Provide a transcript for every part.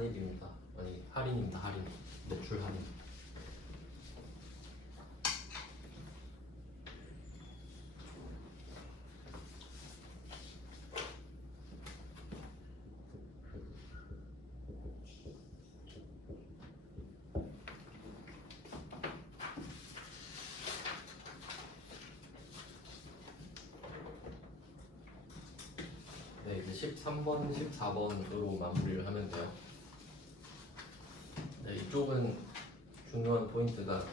한일입니다. 아니 할인입니다. 할인. 매출 할인. 네, 이제 13번, 14번으로 마무리를 하면 돼요. 네, 이쪽은 중요한 포인트가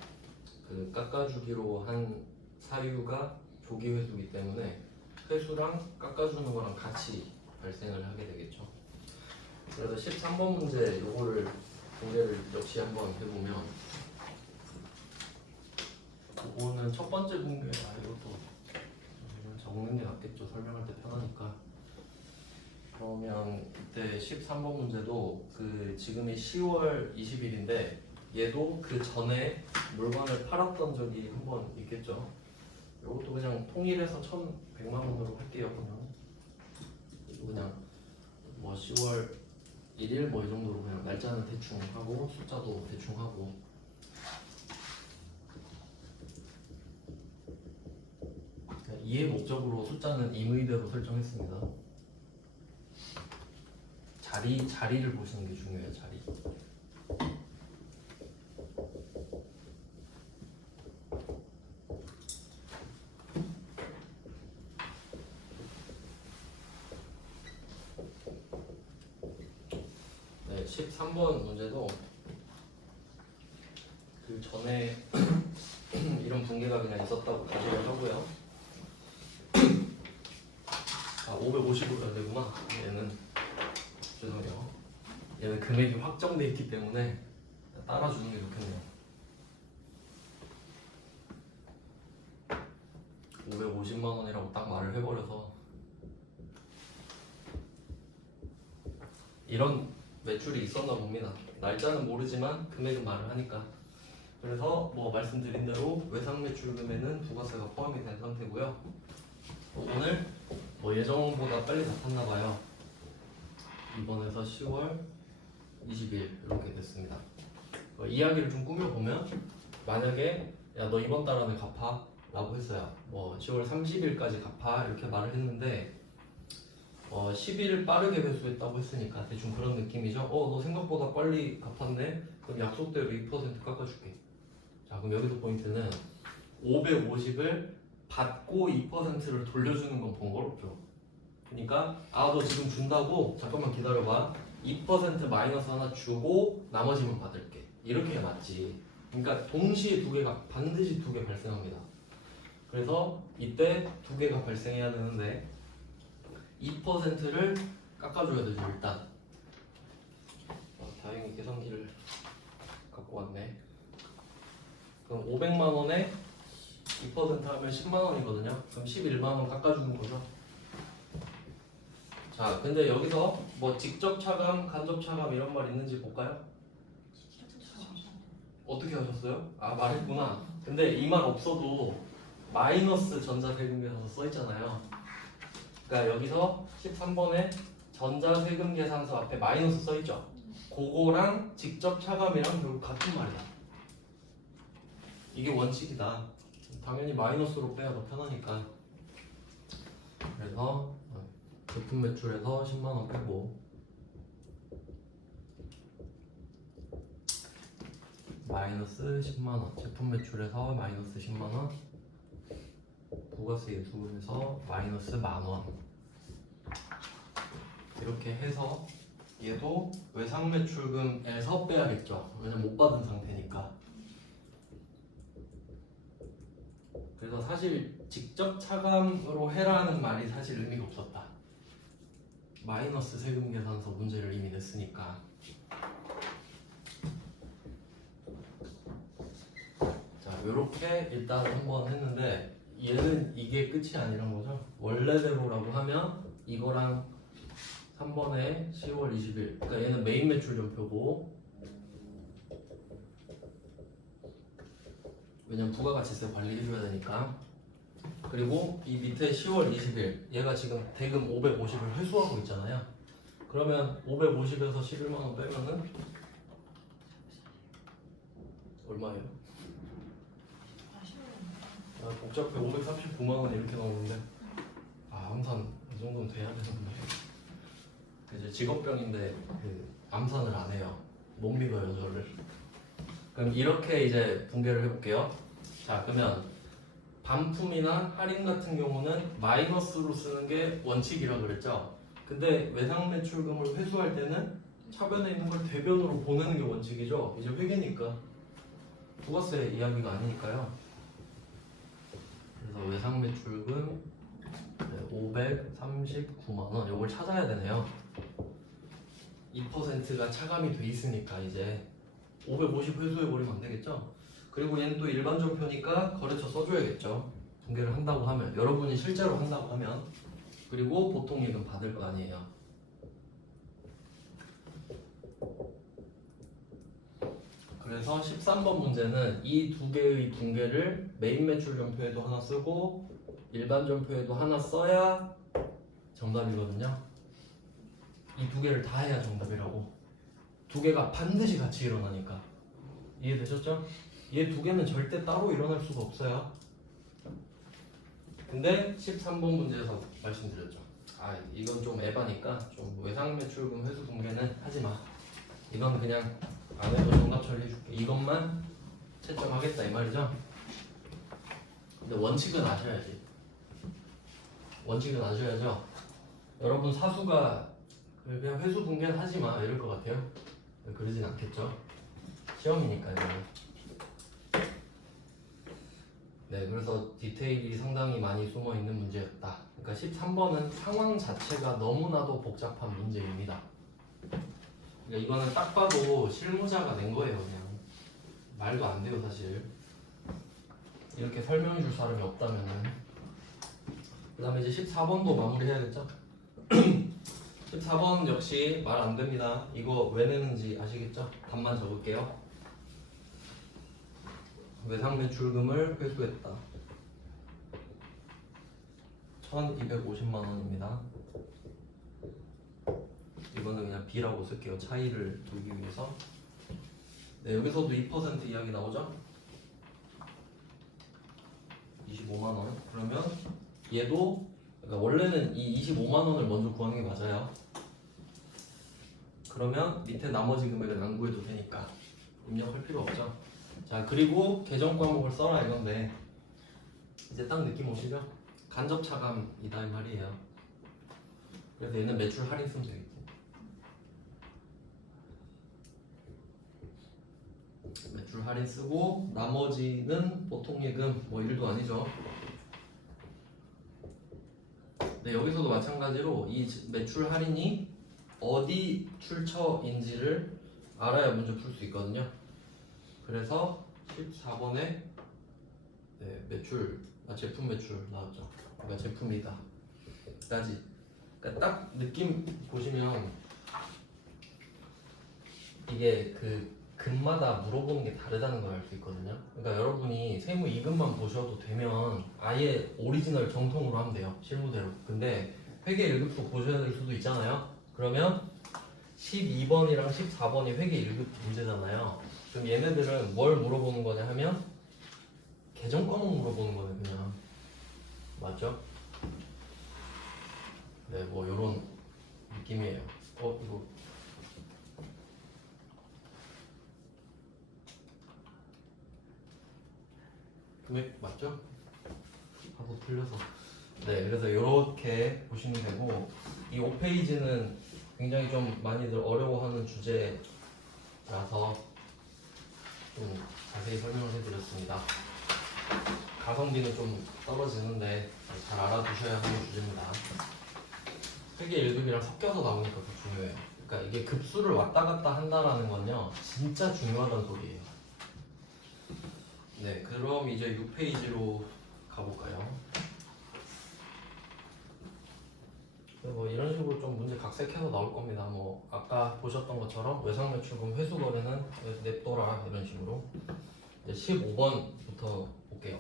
그 깎아주기로 한 사유가 조기 회수이기 때문에 회수랑 깎아주는 거랑 같이 발생을 하게 되겠죠. 그래서 13번 문제 요거를 공개를 역시 한번 해보면, 이거는 첫 번째 공개, 이것도 적는 게 낫겠죠. 설명할 때 편하니까. 그러면 이때 13번 문제도 그 지금이 10월 20일인데 얘도 그 전에 물건을 팔았던 적이 한 번 있겠죠. 이것도 그냥 통일해서 1,100만 원으로 할게요. 그냥 뭐 10월 1일 뭐 이 정도로 그냥 날짜는 대충 하고 숫자도 대충 하고. 이해 목적으로 숫자는 임의대로 설정했습니다. 자리를 보시는 게 중요해요. 자리. 네, 13번 문제도 그 전에 이런 붕괴가 그냥 있었다고 가정을 하고요. 550으로 되구나. 얘는 죄송해요. 얘는 금액이 확정돼 있기 때문에 따라주는 게 좋겠네요. 550만 원이라고 딱 말을 해버려서 이런 매출이 있었나 봅니다. 날짜는 모르지만 금액은 말을 하니까. 그래서 뭐 말씀드린 대로 외상 매출금에는 부가세가 포함이 된 상태고요. 오늘 뭐 예정보다 빨리 나탔나 봐요. 이번에서 10월 20일 이렇게 됐습니다. 이야기를 좀 꾸며보면, 만약에 야 너 이번 달 안에 갚아 라고 했어요. 뭐 10월 30일까지 갚아 이렇게 말을 했는데 10일 빠르게 회수했다고 했으니까 대충 그런 느낌이죠. 너 생각보다 빨리 갚았네. 그럼 약속대로 2% 깎아줄게. 자, 그럼 여기서 포인트는 550을 받고 2%를 돌려주는 건 번거롭죠. 그러니까 너 지금 준다고 잠깐만 기다려봐. 2% 마이너스 하나 주고 나머지만 받을게. 이렇게 해야 맞지. 그러니까 동시에 두 개가 반드시 두 개 발생합니다. 그래서 이때 두 개가 발생해야 되는데 2%를 깎아줘야 되죠. 일단 다행히 계산기를 갖고 왔네. 그럼 500만 원에 2% 하면 10만 원이거든요. 그럼 11만 원 깎아주는 거죠. 자, 근데 여기서 뭐 직접 차감, 간접 차감 이런 말 있는지 볼까요? 어떻게 하셨어요? 말했구나. 근데 이 말 없어도 마이너스 전자세금계산서 써있잖아요. 그러니까 여기서 13번에 전자세금계산서 앞에 마이너스 써있죠. 그거랑 직접 차감이랑 결국 같은 말이다. 이게 원칙이다. 당연히 마이너스로 빼야 더 편하니까. 그래서 제품 매출에서 10만원 빼고 마이너스 10만원, 제품 매출에서 마이너스 10만원, 부가세 예수분에서 마이너스 만원. 이렇게 해서 얘도 외상 매출금에서 빼야겠죠. 왜냐면 못 받은 상태니까. 그래서 사실 직접 차감으로 해라는 말이 사실 의미가 없었다. 마이너스 세금 계산서 문제를 이미 냈으니까. 자, 요렇게 일단 한번 했는데 얘는 이게 끝이 아니란 거죠. 원래대로라고 하면 이거랑 3번에 10월 20일, 그러니까 얘는 메인 매출전표고, 왜냐면 부가가치세 관리해줘야 되니까. 그리고 이 밑에 10월 20일 얘가 지금 대금 550을 회수하고 있잖아요. 그러면 550에서 11만 원 빼면은 얼마예요? 아, 복잡해. 539만 원 이렇게 나오는데 암산 이 정도는 돼야 되는데 이제 직업병인데 그 암산을 안 해요. 못 믿어요 저를. 그럼 이렇게 이제 분개를 해볼게요. 자 그러면 반품이나 할인 같은 경우는 마이너스로 쓰는 게 원칙이라 그랬죠. 근데 외상 매출금을 회수할 때는 차변에 있는 걸 대변으로 보내는 게 원칙이죠. 이제 회계니까 부가세 이야기가 아니니까요. 그래서 외상 매출금 539만 원 이걸 찾아야 되네요. 2%가 차감이 돼 있으니까 이제 550 회수해 버리면 안 되겠죠. 그리고 얘는 또 일반 전표니까 거래처 써줘야겠죠. 분개를 한다고 하면 여러분이 실제로 한다고 하면 그리고 보통 예금 받을 거 아니에요. 그래서 13번 문제는 이 두 개의 분개를 메인 매출 전표에도 하나 쓰고 일반 전표에도 하나 써야 정답이거든요. 이 두 개를 다 해야 정답이라고. 두 개가 반드시 같이 일어나니까. 이해되셨죠? 얘 두 개는 절대 따로 일어날 수가 없어요. 근데 13번 문제에서 말씀드렸죠. 아 이건 좀 에바니까 좀 외상 매출금 회수 분개는 하지 마. 이건 그냥 안 해도 정답 처리해줄게. 이것만 채점하겠다 이 말이죠. 근데 원칙은 아셔야지. 원칙은 아셔야죠. 여러분 사수가 그냥 회수 분개는 하지 마 이럴 것 같아요. 그러진 않겠죠. 시험이니까요. 네, 그래서 디테일이 상당히 많이 숨어 있는 문제였다. 그러니까 13번은 상황 자체가 너무나도 복잡한 문제입니다. 그러니까 이거는 딱 봐도 실무자가 낸 거예요, 그냥. 말도 안 돼요, 사실. 이렇게 설명해 줄 사람이 없다면은. 그 다음에 이제 14번도 마무리해야겠죠? 14번 역시 말 안 됩니다. 이거 왜 내는지 아시겠죠? 답만 적을게요. 외상 매출금을 회수했다. 1250만 원입니다. 이거는 그냥 B라고 쓸게요. 차이를 두기 위해서. 네, 여기서도 2% 이야기 나오죠? 25만 원. 그러면 얘도 그러니까 원래는 이 25만 원을 먼저 구하는 게 맞아요. 그러면 밑에 나머지 금액은 안 구해도 되니까 입력할 필요 없죠. 자 그리고 계정 과목을 써라 이건데 이제 딱 느낌 오시죠? 간접 차감이다 이 말이에요. 그래서 얘는 매출 할인 쓰면 되겠지. 매출 할인 쓰고 나머지는 보통 예금 뭐 일도 아니죠. 네, 여기서도 마찬가지로 이 매출 할인이 어디 출처인지를 알아야 문제 풀 수 있거든요. 그래서 14번에 네, 매출, 제품 매출 나왔죠. 그러니까 제품이다. 까지. 그러니까 딱 느낌 보시면 이게 그 금마다 물어보는 게 다르다는 걸 알 수 있거든요. 그러니까 여러분이 세무 2금만 보셔도 되면 아예 오리지널 정통으로 하면 돼요. 실무대로. 근데 회계 1급도 보셔야 될 수도 있잖아요. 그러면 12번이랑 14번이 회계 1급 문제잖아요. 그럼 얘네들은 뭘 물어보는 거냐 하면 계정 과목 물어보는 거네 그냥. 맞죠? 네, 뭐 이런 느낌이에요. 이거 금액 맞죠? 하고 틀려서. 네, 그래서 이렇게 보시면 되고 이 5페이지는 굉장히 좀 많이들 어려워하는 주제라서 좀 자세히 설명을 해드렸습니다. 가성비는 좀 떨어지는데 잘 알아두셔야 하는 주제입니다. 회계 1급이랑 섞여서 나오니까 더 중요해요. 그러니까 이게 급수를 왔다 갔다 한다라는 건요 진짜 중요하다는 소리예요. 네, 그럼 이제 6페이지로 가볼까요? 뭐 이런 식으로 좀 문제 각색해서 나올 겁니다. 뭐 아까 보셨던 것처럼 외상 매출금 회수 거래는 냅둬라 이런 식으로. 이제 15번부터 볼게요.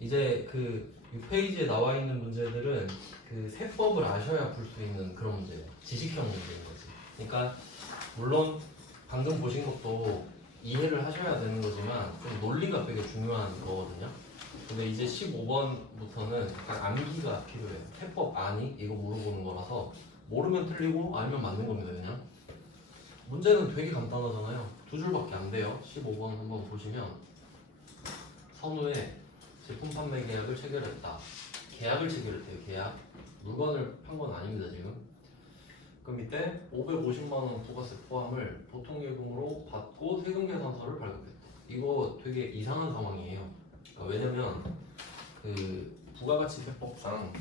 이제 그 6페이지에 나와 있는 문제들은 그 세법을 아셔야 풀 수 있는 그런 문제예요. 지식형 문제인 거지. 그러니까 물론 방금 보신 것도 이해를 하셔야 되는 거지만 좀 논리가 되게 중요한 거거든요. 근데 이제 15번부터는 약간 암기가 필요해요. 해법 아니? 이거 물어보는 거라서 모르면 틀리고 알면 맞는 겁니다. 그냥 문제는 되게 간단하잖아요. 두 줄밖에 안 돼요. 15번 한번 보시면 선우의 제품 판매 계약을 체결했다. 계약을 체결했대요. 계약. 물건을 판 건 아닙니다. 지금. 그 밑에 550만 원 부가세 포함을 보통예금으로 받고 세금계산서를 발급했다. 이거 되게 이상한 상황이에요. 그러니까 왜냐면 그 부가가치세법상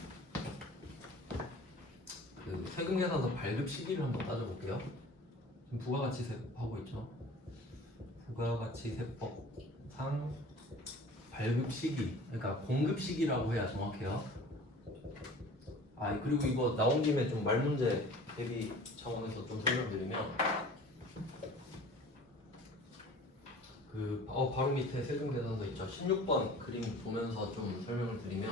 그 세금계산서 발급 시기를 한번 따져볼게요. 지금 부가가치세법 하고 있죠. 부가가치세법상 발급 시기, 그러니까 공급 시기라고 해야 정확해요. 아 그리고 이거 나온 김에 좀 말 문제 대비 차원에서 좀 설명드리면 그 바로 밑에 세금계산서 있죠. 16번 그림 보면서 좀 설명을 드리면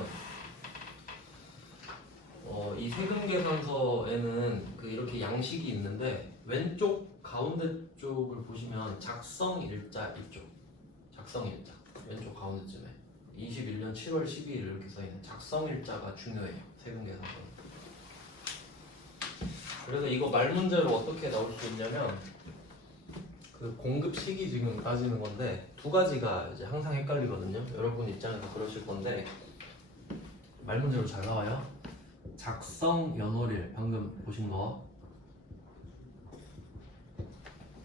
이 세금계산서에는 그 이렇게 양식이 있는데 왼쪽 가운데 쪽을 보시면 작성일자 있죠. 작성일자 왼쪽 가운데쯤에 21년 7월 12일 이렇게 써있는 작성일자가 중요해요. 세금계산서는. 그래서 이거 말 문제로 어떻게 나올 수 있냐면 그 공급 시기 지금 따지는 건데 두 가지가 이제 항상 헷갈리거든요. 여러분 입장에서 그러실 건데 말 문제로 잘 나와요. 작성 연월일 방금 보신 거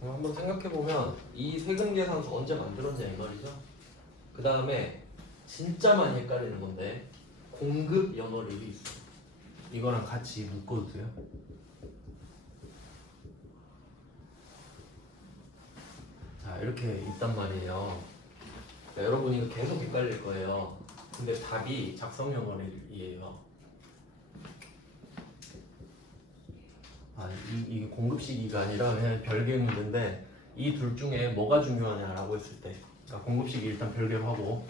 한번 생각해 보면 이 세금계산서 언제 만들었냐 이 말이죠. 그 다음에 진짜 많이 헷갈리는 건데 공급 연월일이 있어요. 이거랑 같이 묶어주세요. 자 이렇게 있단 말이에요. 그러니까 여러분 이거 계속 헷갈릴 거예요. 근데 답이 작성 연월일이에요. 이게 공급 시기가 아니라 그냥 별개 문제인데 이 둘 중에 뭐가 중요하냐라고 했을 때 그러니까 공급 시기 일단 별개로 하고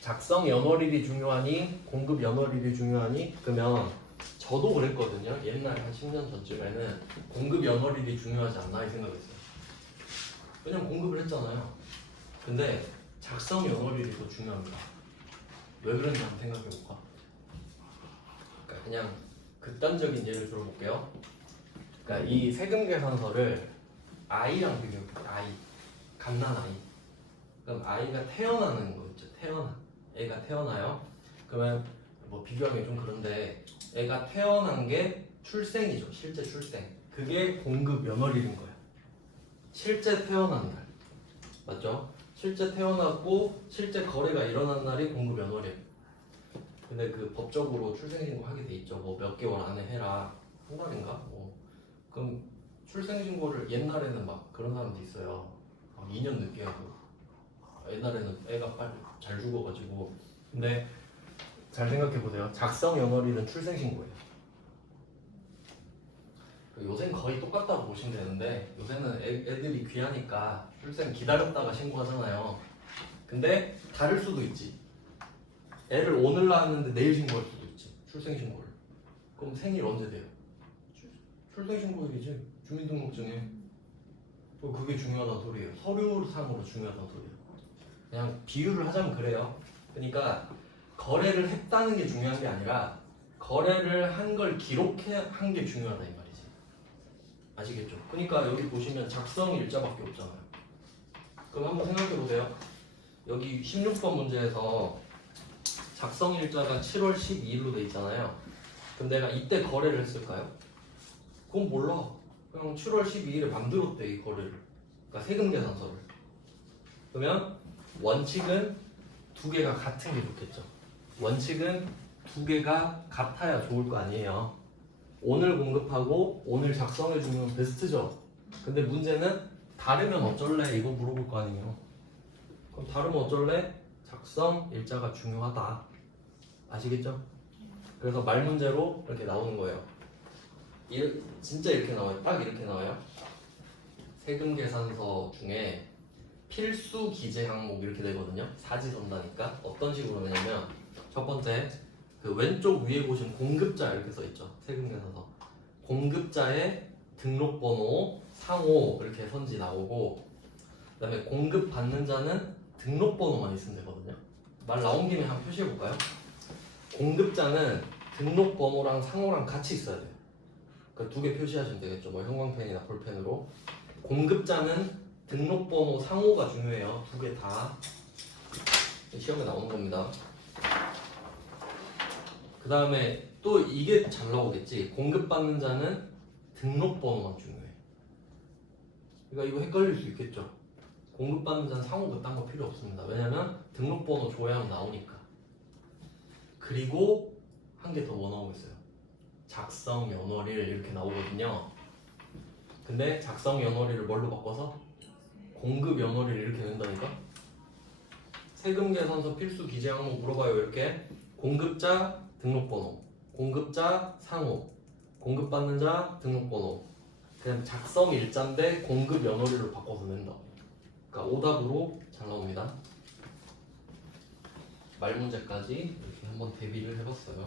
작성 연월일이 중요하니 공급 연월일이 중요하니 그러면 저도 그랬거든요. 옛날 한 10년 전쯤에는 공급 연월일이 중요하지 않나 이 생각했어요. 왜냐면 공급을 했잖아요. 근데 작성 연월일이 더 중요합니다. 왜 그런지 한번 생각해볼까? 그러니까 그냥 극단적인 예를 들어볼게요. 그러니까 이 세금계산서를 아이랑 비교해볼게요. 아이, 갓난 아이. 그럼 아이가 태어나는 거 있죠. 애가 태어나요. 그러면 뭐 비교하기 좀 그런데 애가 태어난 게 출생이죠. 실제 출생. 그게 공급 연월일인 거예요. 실제 태어난 날. 맞죠? 실제 태어났고 실제 거래가 일어난 날이 공급 연월일. 근데 그 법적으로 출생신고 하게 돼 있죠. 뭐 몇 개월 안에 해라. 한 달인가? 뭐. 그럼 출생신고를 옛날에는 막 그런 사람도 있어요. 2년 늦게 하고. 옛날에는 애가 빨리 잘 죽어가지고. 근데 잘 생각해보세요. 작성 연월일은 출생신고예요. 요새는 거의 똑같다고 보시면 되는데 요새는 애들이 귀하니까 출생 기다렸다가 신고하잖아요. 근데 다를 수도 있지. 애를 오늘 낳았는데 내일 신고할 수도 있지. 출생신고를. 그럼 생일 언제 돼요? 출생신고일이지. 주민등록증에. 그게 중요하다는 소리예요. 서류상으로 중요하다는 소리예요. 그냥 비유를 하자면 그래요. 그러니까 거래를 했다는 게 중요한 게 아니라 거래를 한 걸 기록한 게 중요하다 이 말이지. 아시겠죠? 그러니까 여기 보시면 작성 일자밖에 없잖아요. 그럼 한번 생각해 보세요. 여기 16번 문제에서 작성 일자가 7월 12일로 돼 있잖아요. 그럼 내가 이때 거래를 했을까요? 그건 몰라. 그냥 7월 12일에 만들었대 이 거래를. 그러니까 세금 계산서를. 그러면 원칙은 두 개가 같은 게 좋겠죠. 원칙은 두 개가 같아야 좋을 거 아니에요. 오늘 공급하고 오늘 작성해주면 베스트죠. 근데 문제는 다르면 어쩔래? 이거 물어볼 거 아니에요. 그럼 다르면 어쩔래? 작성 일자가 중요하다. 아시겠죠? 그래서 말 문제로 이렇게 나오는 거예요. 진짜 이렇게 나와요. 딱 이렇게 나와요. 세금 계산서 중에 필수 기재 항목 이렇게 되거든요. 사지선다니까 어떤 식으로 되냐면 첫 번째 그 왼쪽 위에 보시면 공급자 이렇게 써 있죠. 세금 계산서 공급자의 등록번호, 상호 이렇게 선지 나오고, 그 다음에 공급받는 자는 등록번호만 있으면 되거든요. 말 나온 김에 한번 표시해볼까요? 공급자는 등록번호랑 상호랑 같이 있어야 돼요. 그러니까 두 개 표시하시면 되겠죠. 뭐 형광펜이나 볼펜으로. 공급자는 등록번호, 상호가 중요해요. 두 개 다. 시험에 나오는 겁니다. 그 다음에 또 이게 잘 나오겠지. 공급받는 자는 등록번호만 중요해. 그러니까 이거 헷갈릴 수 있겠죠. 공급받는 자는 상호 그딴 거 필요 없습니다. 왜냐면 등록번호 조회하면 나오니까. 그리고 한 개 더 뭐 나오겠어요? 작성 연월일 이렇게 나오거든요. 근데 작성 연월일을 뭘로 바꿔서 공급 연월일 이렇게 된다니까. 세금 계산서 필수 기재 항목 물어봐요. 이렇게 공급자 등록번호, 공급자 상호, 공급받는 자 등록번호. 그냥 작성 일자인데 공급 연월일로 바꿔서 낸다. 그러니까 오답으로 잘 나옵니다. 말 문제까지 이렇게 한번 대비를 해봤어요.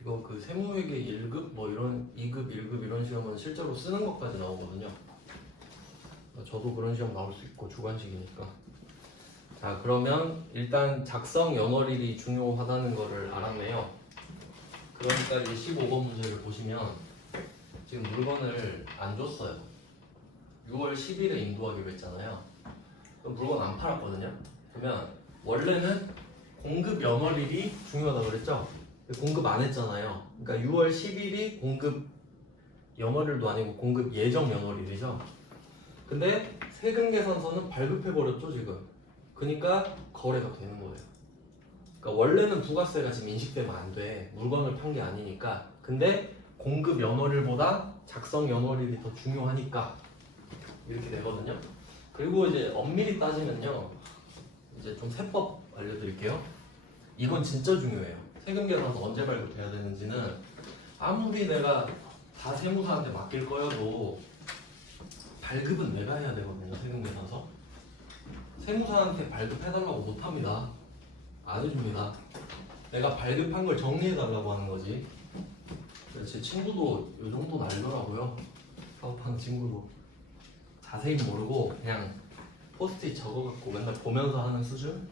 이거 그 세무회계 1급 뭐 이런 2급, 1급 이런 시험은 실제로 쓰는 것까지 나오거든요. 저도 그런 시험 나올 수 있고 주관식이니까. 자, 그러면 일단 작성 연월일이 중요하다는 거를 알았네요. 그러니까 이제 15번 문제를 보시면 지금 물건을 안 줬어요. 6월 10일에 인도하기로 했잖아요. 그럼 물건 안 팔았거든요. 그러면 원래는 공급 연월일이 중요하다고 그랬죠? 공급 안 했잖아요. 그러니까 6월 10일이 공급 연월일도 아니고 공급 예정 연월일이죠. 근데 세금 계산서는 발급해버렸죠 지금. 그러니까 거래가 되는 거예요. 그러니까 원래는 부가세가 지금 인식되면 안 돼. 물건을 판 게 아니니까. 근데 공급 연월일보다 작성 연월일이 더 중요하니까 이렇게 되거든요. 그리고 이제 엄밀히 따지면요, 이제 좀 세법 알려드릴게요. 이건 진짜 중요해요. 세금 계산서 언제 발급해야 되는지는 아무리 내가 다 세무사한테 맡길 거여도 발급은 내가 해야 되거든요. 세금 계산서. 세무사한테 발급해달라고 못합니다. 안 해줍니다. 내가 발급한 걸 정리해달라고 하는 거지. 제 친구도 이 정도는 알더라고요. 사업하는 친구도. 자세히 모르고 그냥 포스트잇 적어갖고 맨날 보면서 하는 수준?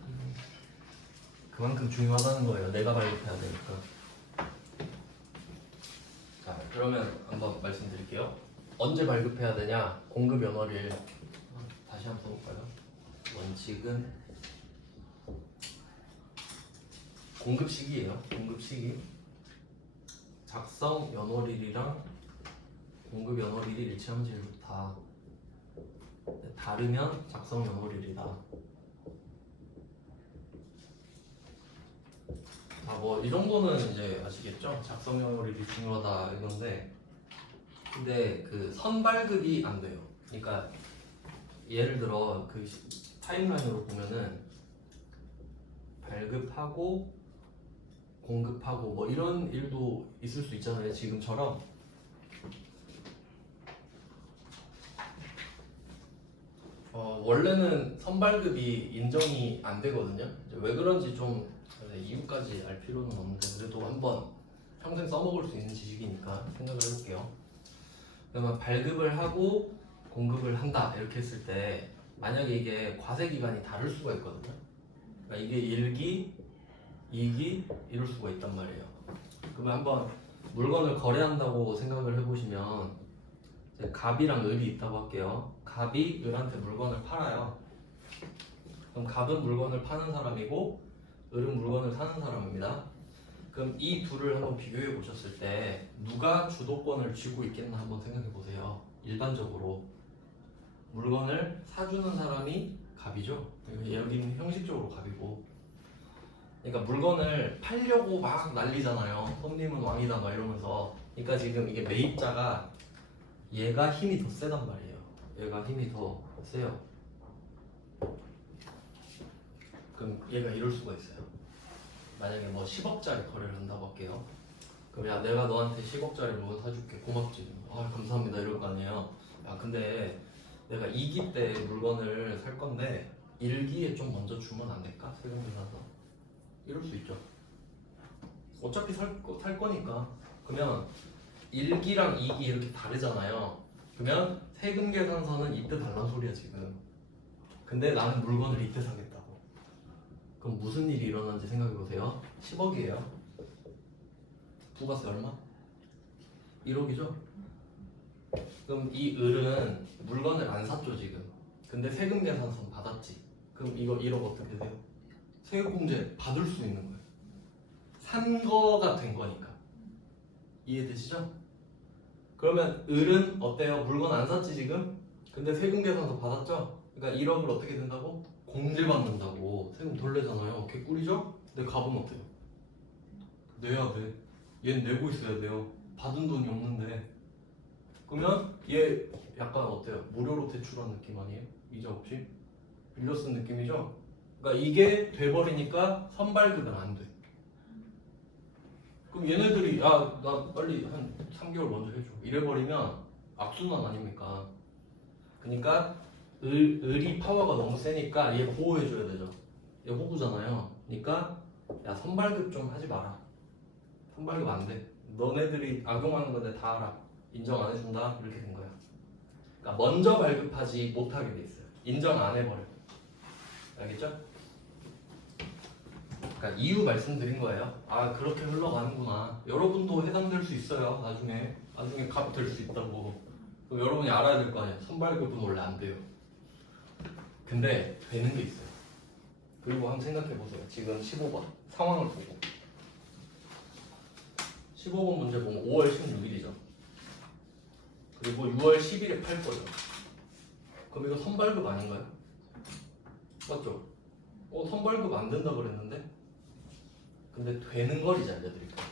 그만큼 중요하다는 거예요. 내가 발급해야 되니까. 자, 그러면 한번 말씀드릴게요. 언제 발급해야 되냐? 공급 연월일. 다시 한번 써볼까요? 원칙은 공급 시기예요. 공급 시기. 작성 연월일이랑 공급 연월일이 일치하면 제일 좋다. 다르면 작성 연월일이다. 아, 뭐 이 정도는 이제 아시겠죠? 작성 연월일이 중요하다 이건데, 근데 그 선발급이 안 돼요. 그러니까 예를 들어 그 타임라인으로 보면은 발급하고 공급하고 뭐 이런 일도 있을 수 있잖아요. 지금처럼. 원래는 선발급이 인정이 안 되거든요. 왜 그런지 좀 이유까지 알 필요는 없는데 그래도 한번 평생 써먹을 수 있는 지식이니까 생각을 해볼게요. 그러면 발급을 하고 공급을 한다 이렇게 했을 때 만약에 이게 과세 기간이 다를 수가 있거든요. 그러니까 이게 1기, 2기 이럴 수가 있단 말이에요. 그러면 한번 물건을 거래한다고 생각을 해보시면 갑이랑 을이 있다고 할게요. 갑이 을한테 물건을 팔아요. 그럼 갑은 물건을 파는 사람이고 을은 물건을 사는 사람입니다. 그럼 이 둘을 한번 비교해 보셨을 때 누가 주도권을 쥐고 있겠나 한번 생각해 보세요. 일반적으로 물건을 사주는 사람이 갑이죠. 여기는 형식적으로 갑이고. 그러니까 물건을 팔려고 막 난리잖아요. 손님은 왕이다 막 이러면서. 그러니까 지금 이게 매입자가 얘가 힘이 더 세단 말이에요. 얘가 힘이 더 세요. 그럼 얘가 이럴 수가 있어요. 만약에 뭐 10억짜리 거래를 한다고 할게요. 그럼 야 내가 너한테 10억짜리 물건 사줄게. 고맙지. 아 감사합니다 이럴 거 아니에요. 야 근데 내가 2기 때 물건을 살 건데 1기에 좀 먼저 주면 안 될까? 세금 계산서. 이럴 수 있죠. 어차피 살 거니까. 그러면 1기랑 2기 이렇게 다르잖아요. 그러면 세금 계산서는 이때 달란 소리야 지금. 근데 나는 물건을 이때 사겠다고. 그럼 무슨 일이 일어난지 생각해보세요. 10억이에요. 부가세 얼마? 1억이죠? 그럼 이 을은 물건을 안 샀죠 지금. 근데 세금 계산서 받았지. 그럼 이거 1억 어떻게 돼요? 세액공제 받을 수 있는 거예요. 산 거가 된 거니까. 이해되시죠? 그러면 을은 어때요? 물건 안 샀지 지금? 근데 세금 계산서 받았죠? 그러니까 1억을 어떻게 된다고? 공제받는다고. 세금 덜 내잖아요. 개꿀이죠? 근데 갑은 어때요? 내야 돼. 얘는 내고 있어야 돼요. 받은 돈이 없는데. 그러면 얘 약간 어때요? 무료로 대출한 느낌 아니에요? 이자 없이? 빌려 쓴 느낌이죠? 그러니까 이게 돼버리니까 선발급은 안 돼. 그럼 얘네들이 야 나 빨리 한 3개월 먼저 해줘 이래버리면 악순환 아닙니까? 그러니까 을이 파워가 너무 세니까 얘 보호해줘야 되죠. 얘 호구잖아요. 그러니까 야 선발급 좀 하지 마라. 선발급 안 돼. 너네들이 악용하는 건데 다 알아. 인정 안 해준다 이렇게 된 거야. 그러니까 먼저 발급하지 못하게 돼 있어요. 인정 안 해버려. 알겠죠? 그러니까 이유 말씀드린 거예요. 아 그렇게 흘러가는구나. 여러분도 해당될 수 있어요. 나중에 갑 될 수 있다고. 그럼 여러분이 알아야 될 거 아니에요. 선발급은 원래 안 돼요. 근데 되는 게 있어요. 그리고 한번 생각해 보세요. 지금 15번 상황을 보고 15번 문제 보면 5월 16일이죠. 그리고 6월 10일에 팔 거죠. 그럼 이거 선발급 아닌가요? 맞죠? 선발급 안 된다 그랬는데? 근데 되는 걸 이제 알려드릴게요.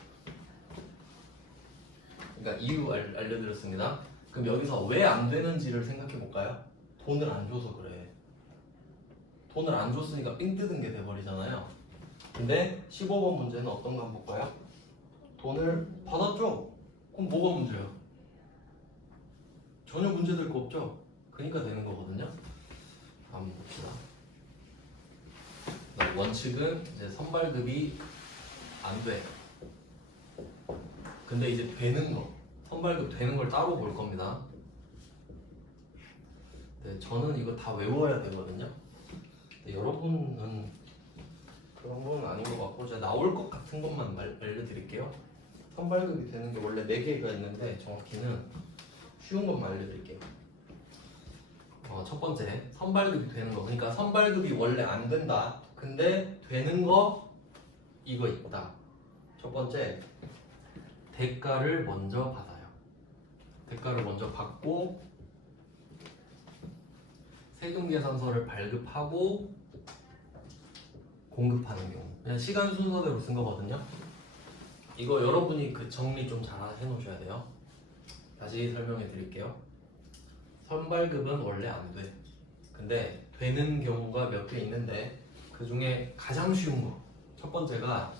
그러니까 이유 알려드렸습니다. 그럼 여기서 왜 안 되는지를 생각해 볼까요? 돈을 안 줘서 그래. 돈을 안 줬으니까 삥 뜯은 게 돼버리잖아요. 근데 15번 문제는 어떤 거 한번 볼까요? 돈을 받았죠? 그럼 뭐가 문제야? 전혀 문제될 거 없죠? 그러니까 되는 거거든요. 한번 봅시다. 원칙은 이제 선발급이 안 돼. 근데 이제 되는 거, 선발급 되는 걸 따로 볼 겁니다. 네, 저는 이거 다 외워야 되거든요. 근데 여러분은 그런 건 아닌 것 같고 제가 나올 것 같은 것만 알려드릴게요. 선발급이 되는 게 원래 4개가 있는데 정확히는 쉬운 것만 알려드릴게요. 첫 번째, 선발급이 되는 거. 그러니까 선발급이 원래 안 된다. 근데 되는 거 이거 있다. 첫 번째, 대가를 먼저 받아요. 대가를 먼저 받고 세금 계산서를 발급하고 공급하는 경우. 그냥 시간 순서대로 쓴 거거든요. 이거 여러분이 그 정리 좀 잘 해놓으셔야 돼요. 다시 설명해 드릴게요. 선발급은 원래 안 돼. 근데 되는 경우가 몇 개 있는데 그 중에 가장 쉬운 거. 첫 번째가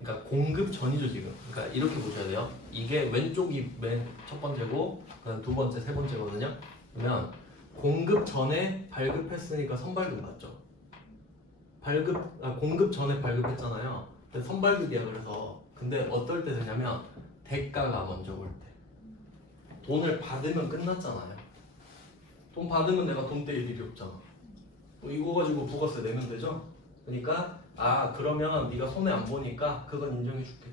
그러니까 공급 전이죠 지금. 그러니까 이렇게 보셔야 돼요. 이게 왼쪽이 맨 첫 번째고 그다음 두 번째, 세 번째거든요. 그러면 공급 전에 발급했으니까 선발급 맞죠? 공급 전에 발급했잖아요. 근데 선발급이야 그래서. 근데 어떨 때 되냐면 대가가 먼저 올 때. 돈을 받으면 끝났잖아요. 돈 받으면 내가 돈 떼일 일이 없잖아. 이거 가지고 부가세 내면 되죠? 그러니까 그러면 네가 손해 안 보니까 그건 인정해 줄게.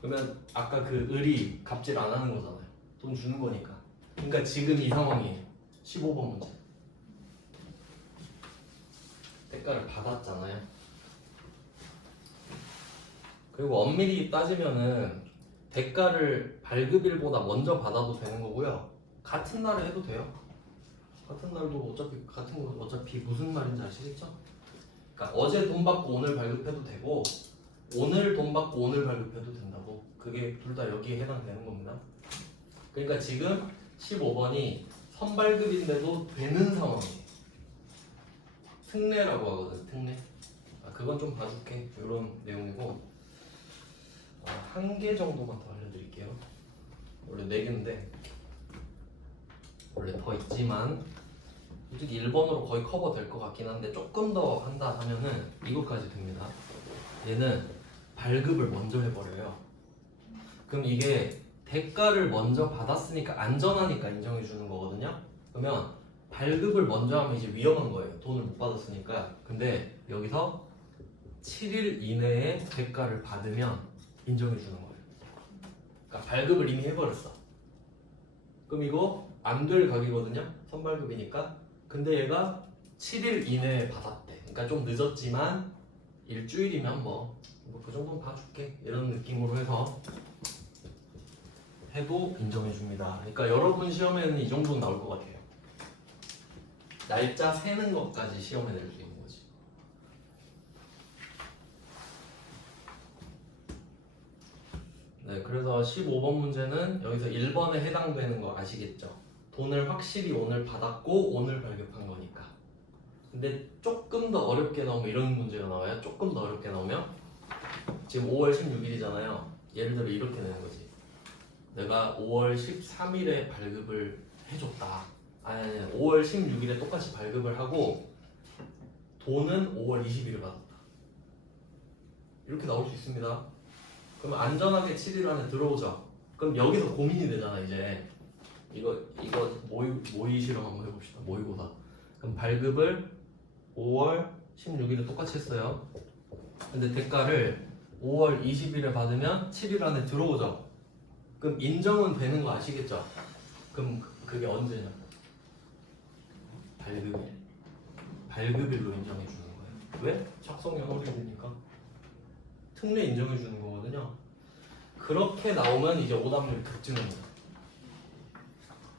그러면 아까 그 을이 갑질 안 하는 거잖아요. 돈 주는 거니까. 그러니까 지금 이 상황이에요. 15번 문제. 대가를 받았잖아요. 그리고 엄밀히 따지면은 대가를 발급일보다 먼저 받아도 되는 거고요. 같은 날에 해도 돼요. 같은 날도 어차피 같은 거 어차피 무슨 말인지 아시겠죠? 그러니까 어제 돈 받고 오늘 발급해도 되고 오늘 돈 받고 오늘 발급해도 된다고. 그게 둘 다 여기에 해당되는 겁니다. 그러니까 지금 15번이 선발급인데도 되는 상황이에요. 특례라고 하거든. 특례. 그건 좀 봐줄게. 이런 내용이고 한 개 정도만 더 알려드릴게요. 원래 4개인데 원래 더 있지만 솔직히 1번으로 거의 커버 될 것 같긴 한데 조금 더 한다 하면은 이것까지 됩니다. 얘는 발급을 먼저 해버려요. 그럼 이게 대가를 먼저 받았으니까 안전하니까 인정해 주는 거거든요. 그러면 발급을 먼저 하면 이제 위험한 거예요. 돈을 못 받았으니까. 근데 여기서 7일 이내에 대가를 받으면 인정해 주는 거예요. 그러니까 발급을 이미 해버렸어. 그럼 이거 안 될 가격이거든요. 선발급이니까. 근데 얘가 7일 이내에 받았대. 그러니까 좀 늦었지만 일주일이면 뭐 그 정도는 봐줄게. 이런 느낌으로 해도 인정해 줍니다. 그러니까 여러분 시험에는 이 정도는 나올 것 같아요. 날짜 세는 것까지 시험에 낼 수 있는 거지. 네, 그래서 15번 문제는 여기서 1번에 해당되는 거 아시겠죠? 돈을 확실히 오늘 받았고 오늘 발급한 거니까. 근데 조금 더 어렵게 나오면 이런 문제가 나와요. 조금 더 어렵게 나오면 지금 5월 16일이잖아요. 예를 들어 이렇게 되는 거지. 내가 5월 13일에 발급을 해줬다. 아니 5월 16일에 똑같이 발급을 하고 돈은 5월 20일에 받았다. 이렇게 나올 수 있습니다. 그럼 안전하게 7일 안에 들어오죠. 그럼 여기서 고민이 되잖아 이제. 이거 모의 실험 한번 해봅시다. 모의고사. 그럼 발급을 5월 16일에 똑같이 했어요. 근데 대가를 5월 20일에 받으면 7일 안에 들어오죠. 그럼 인정은 되는 거 아시겠죠? 그럼 그게 언제냐? 발급일로 인정해 주는 거예요. 왜? 착성 연월일이니까 특례 인정해 주는 거거든요. 그렇게 나오면 이제 오답률 급증합니다.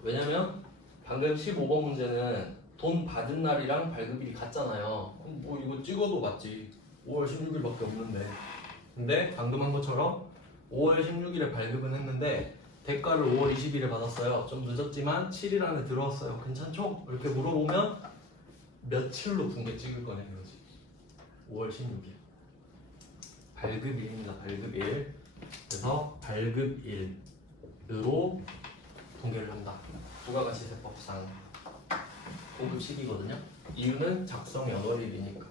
왜냐면 방금 15번 문제는 돈 받은 날이랑 발급일이 같잖아요. 그럼 뭐 이거 찍어도 맞지. 5월 16일밖에 없는데. 근데 방금 한 것처럼 5월 16일에 발급은 했는데 대가를 5월 20일에 받았어요. 좀 늦었지만 7일 안에 들어왔어요. 괜찮죠? 이렇게 물어보면 며칠로 붕괴 찍을 거냐 이거지. 5월 16일. 발급일입니다. 발급일. 그래서 발급일으로 붕괴를 한다. 부가가치세법상 공급 시기거든요. 이유는 작성 연월일이니까.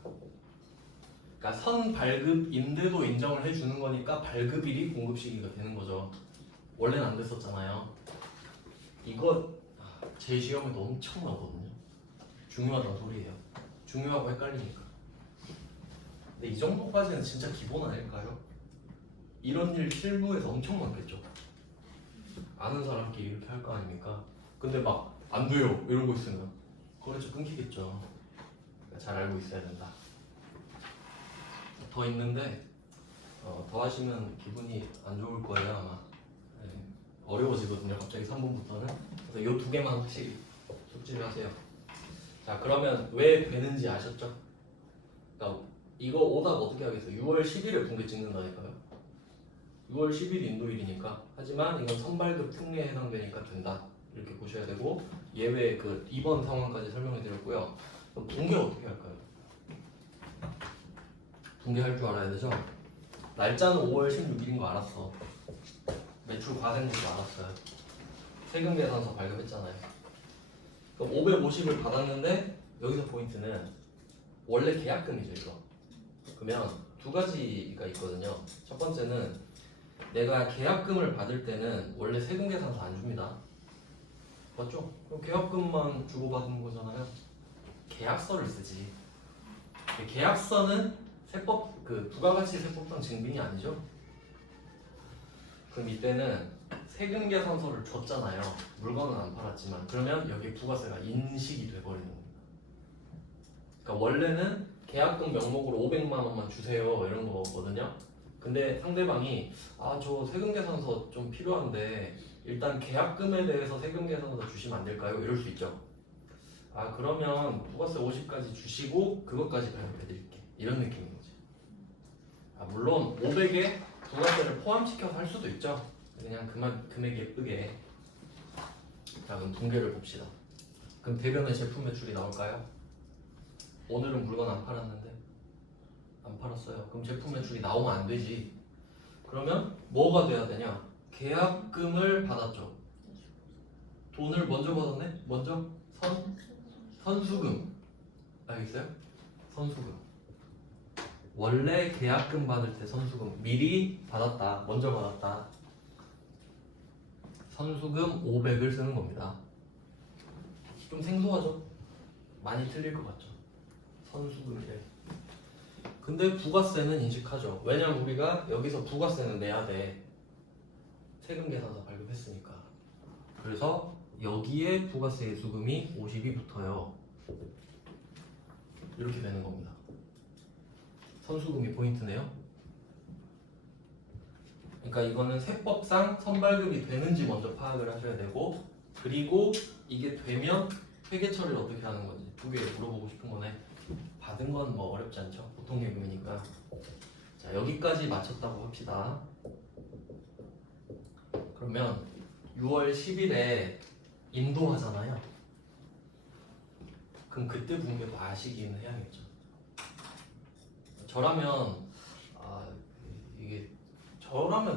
그러니까 선발급인데도 인정을 해주는 거니까 발급일이 공급 시기가 되는 거죠. 원래는 안 됐었잖아요. 이거 제 시험에도 엄청 나오거든요. 중요하다는 소리예요. 중요하고 헷갈리니까. 근데 이 정도까지는 진짜 기본 아닐까요? 이런 일 실무에서 엄청 많겠죠. 아는 사람끼리 이렇게 할 거 아닙니까? 근데 막 안 돼요 이러고 있으면 거래처 끊기겠죠. 그러니까 잘 알고 있어야 된다. 더 있는데 더 하시면 기분이 안 좋을 거예요 아마. 네, 어려워지거든요 갑자기 3번부터는. 그래서 이 두 개만 확실히 숙지를 하세요. 자 그러면 왜 되는지 아셨죠? 그러니까 이거 오답 어떻게 하겠어요? 6월 10일에 붕괴 찍는다니까요. 6월 10일 인도일이니까. 하지만 이건 선발급 특례에 해당되니까 된다. 이렇게 보셔야 되고 예외 그 2번 상황까지 설명해 드렸고요. 그럼 붕괴 어떻게 할까요? 붕괴할 줄 알아야 되죠? 날짜는 5월 16일인 거 알았어. 매출 과세된 거 알았어요. 세금 계산서 발급했잖아요. 그럼 550을 받았는데 여기서 포인트는 원래 계약금이죠 이거. 그러면 두 가지가 있거든요. 첫 번째는 내가 계약금을 받을 때는 원래 세금 계산서 안 줍니다. 맞죠? 그럼 계약금만 주고받는 거잖아요. 계약서를 쓰지. 계약서는 세법 그 부가가치 세법상 증빙이 아니죠. 그럼 이때는 세금 계산서를 줬잖아요. 물건은 안 팔았지만. 그러면 여기 부가세가 인식이 돼버리는 겁니다. 그러니까 원래는 계약금 명목으로 500만 원만 주세요 이런 거거든요. 근데 상대방이 저 세금 계산서 좀 필요한데 일단 계약금에 대해서 세금 계산서 주시면 안 될까요? 이럴 수 있죠. 그러면 부가세 50까지 주시고 그것까지 발급해 드릴게. 이런 느낌인 거지. 물론 500에 부가세를 포함시켜서 할 수도 있죠. 그냥 금액 예쁘게. 자 그럼 붕괴를 봅시다. 그럼 대변의 제품 매출이 나올까요? 오늘은 물건 안 팔았는데 안 팔았어요. 그럼 제품 매출이 나오면 안 되지. 그러면 뭐가 돼야 되냐? 계약금을 받았죠. 돈을 먼저 받았네? 먼저 선수금. 알겠어요? 선수금. 원래 계약금 받을 때 선수금 미리 받았다. 먼저 받았다. 선수금 500을 쓰는 겁니다. 좀 생소하죠? 많이 틀릴 것 같죠? 선수금이래. 근데 부가세는 인식하죠. 왜냐면 우리가 여기서 부가세는 내야 돼. 세금 계산서 발급했으니까. 그래서 여기에 부가세 예수금이 50이 붙어요. 이렇게 되는 겁니다. 선수금이 포인트네요. 그러니까 이거는 세법상 선발급이 되는지 먼저 파악을 하셔야 되고, 그리고 이게 되면 회계 처리를 어떻게 하는 건지 두 개 물어보고 싶은 거네. 받은 건 뭐 어렵지 않죠? 보통 예금이니까. 자, 여기까지 마쳤다고 합시다. 그러면 6월 10일에 인도하잖아요. 그럼 그때 분배도 아시기는 해야겠죠. 저라면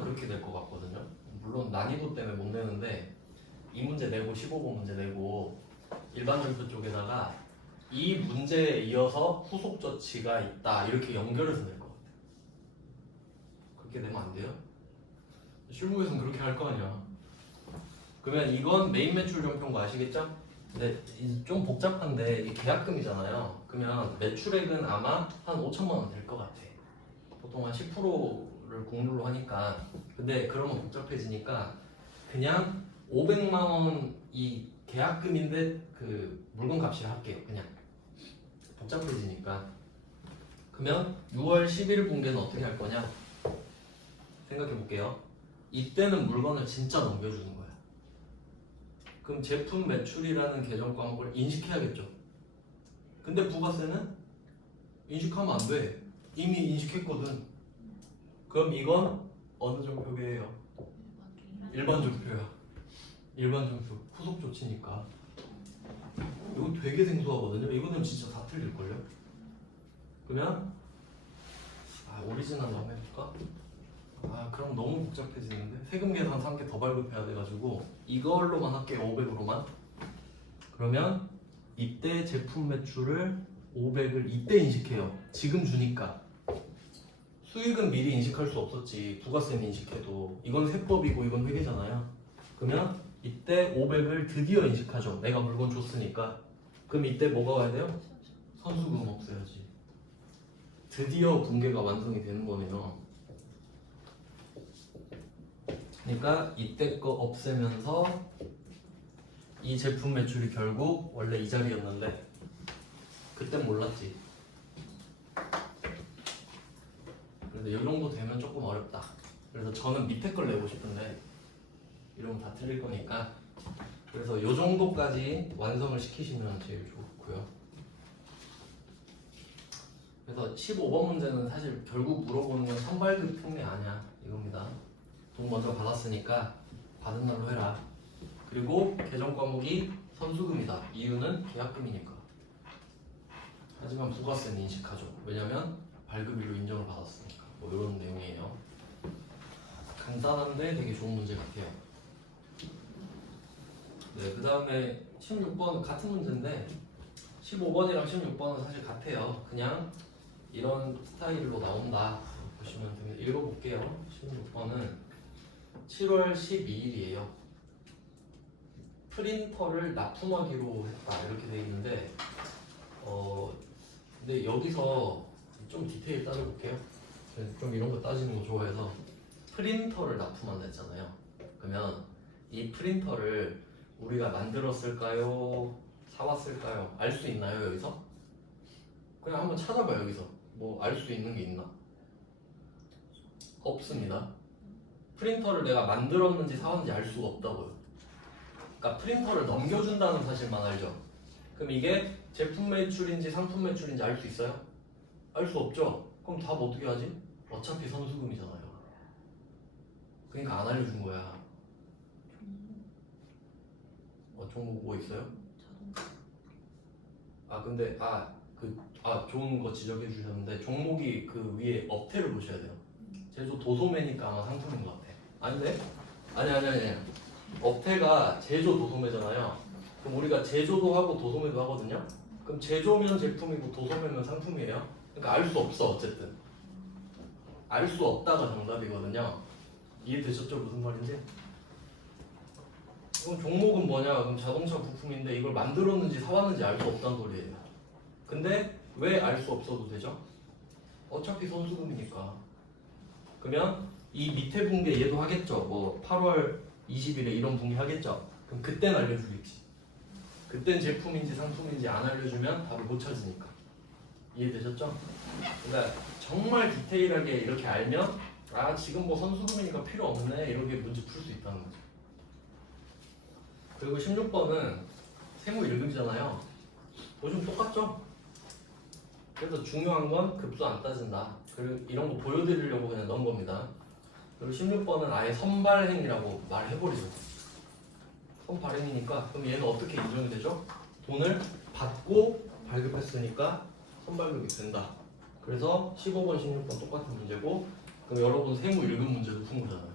그렇게 될 것 같거든요. 물론 난이도 때문에 못 내는데 이 문제 내고 15번 문제 내고 일반 점수 쪽에다가 이 문제에 이어서 후속 조치가 있다 이렇게 연결해서 낼 것 같아요. 그렇게 내면 안 돼요? 실무에서는 그렇게 할 거 아니야. 그러면 이건 메인 매출 종표인 거 아시겠죠? 근데 좀 복잡한데 이게 계약금이잖아요. 그러면 매출액은 아마 한 5천만 원 될 것 같아. 보통 한 10%를 국룰로 하니까. 근데 그러면 복잡해지니까 그냥 500만 원이 계약금인데 그 물건 값이라 할게요. 그냥 복잡해지니까. 그러면 6월 10일 분계는 어떻게 할 거냐? 생각해 볼게요. 이때는 물건을 진짜 넘겨주는 거야. 그럼 제품 매출이라는 계정 과목을 인식해야겠죠. 근데 부가세는 인식하면 안 돼. 이미 인식했거든. 그럼 이건 어느 종표계예요? 일반 종표야. 일반 종표. 후속 조치니까. 이거 되게 생소하거든요. 이거는 진짜 다 틀릴걸요? 그러면 오리지널로 한번 해볼까? 그럼 너무 복잡해지는데 세금 계산 3개 더 발급해야 돼가지고 이걸로만 할게요. 500으로만. 그러면 이때 제품 매출을 500을 이때 인식해요. 지금 주니까. 수익은 미리 인식할 수 없었지. 부가세는 인식해도. 이건 세법이고 이건 회계잖아요. 그러면 이때 500을 드디어 인식하죠. 내가 물건 줬으니까. 그럼 이때 뭐가 와야 돼요? 선수금 없애야지. 드디어 분계가 완성이 되는 거네요. 그러니까 이때 거 없애면서 이 제품 매출이 결국 원래 이 자리였는데 그땐 몰랐지. 그래서 이 정도 되면 조금 어렵다. 그래서 저는 밑에 걸 내고 싶은데 이러면 다 틀릴 거니까 그래서 이 정도까지 완성을 시키시면 제일 좋고요. 그래서 15번 문제는 사실 결국 물어보는 건 선발급 특례 아니야 이겁니다. 돈 먼저 받았으니까 받은 날로 해라. 그리고 계정 과목이 선수금이다. 이유는 계약금이니까. 하지만 부가세는 인식하죠. 왜냐면 발급일로 인정을 받았으니까. 뭐 이런 내용이에요. 간단한데 되게 좋은 문제 같아요. 네, 그 다음에 16번 같은 문제인데 15번이랑 16번은 사실 같아요. 그냥 이런 스타일로 나온다. 보시면 됩니다. 읽어볼게요. 16번은 7월 12일이에요. 프린터를 납품하기로 했다. 이렇게 돼 있는데 근데 여기서 좀 디테일 따져볼게요. 좀 이런 거 따지는 거 좋아해서 프린터를 납품한다 했잖아요. 그러면 이 프린터를 우리가 만들었을까요? 사왔을까요? 알 수 있나요 여기서? 그냥 한번 찾아봐요 여기서. 뭐 알 수 있는 게 있나? 없습니다. 프린터를 내가 만들었는지 사왔는지 알 수가 없다고요. 그러니까 프린터를 넘겨준다는 사실만 알죠. 그럼 이게 제품 매출인지 상품 매출인지 알 수 있어요? 알 수 없죠. 그럼 답 어떻게 하지? 어차피 선수금이잖아요. 그러니까 안 알려준 거야. 종목 뭐 있어요? 근데 좋은 거 지적해 주셨는데 종목이 그 위에 업태를 보셔야 돼요. 제조 도소매니까 아마 상품인 것 같아. 아닌데? 아니. 업태가 제조 도소매잖아요. 그럼 우리가 제조도 하고 도소매도 하거든요. 그럼 제조면 제품이고 도소매면 상품이에요. 그러니까 알 수 없어 어쨌든. 알 수 없다가 정답이거든요. 이해되셨죠? 무슨 말인지? 그럼 종목은 뭐냐? 그럼 자동차 부품인데 이걸 만들었는지 사왔는지 알 수 없다는 소리예요. 근데 왜 알 수 없어도 되죠? 어차피 손수금이니까. 그러면 이 밑에 분기 얘도 하겠죠. 뭐 8월 20일에 이런 분기 하겠죠. 그럼 그땐 알려주겠지. 그땐 제품인지 상품인지 안 알려주면 답을 못 찾으니까. 이해되셨죠? 그러니까 정말 디테일하게 이렇게 알면 아 지금 뭐 선수금이니까 필요 없네 이렇게 문제 풀 수 있다는 거죠. 그리고 16번은 세무 일금이잖아요. 요즘 똑같죠? 그래서 중요한 건 급수 안 따진다. 그리고 이런 거 보여드리려고 그냥 넣은 겁니다. 그리고 16번은 아예 선발행이라고 말해버리죠. 선발행이니까 그럼 얘는 어떻게 인정이 되죠? 돈을 받고 발급했으니까 선발급이 된다. 그래서 15번, 16번 똑같은 문제고 그럼 여러분 세무 일금 문제도 푼 거잖아요.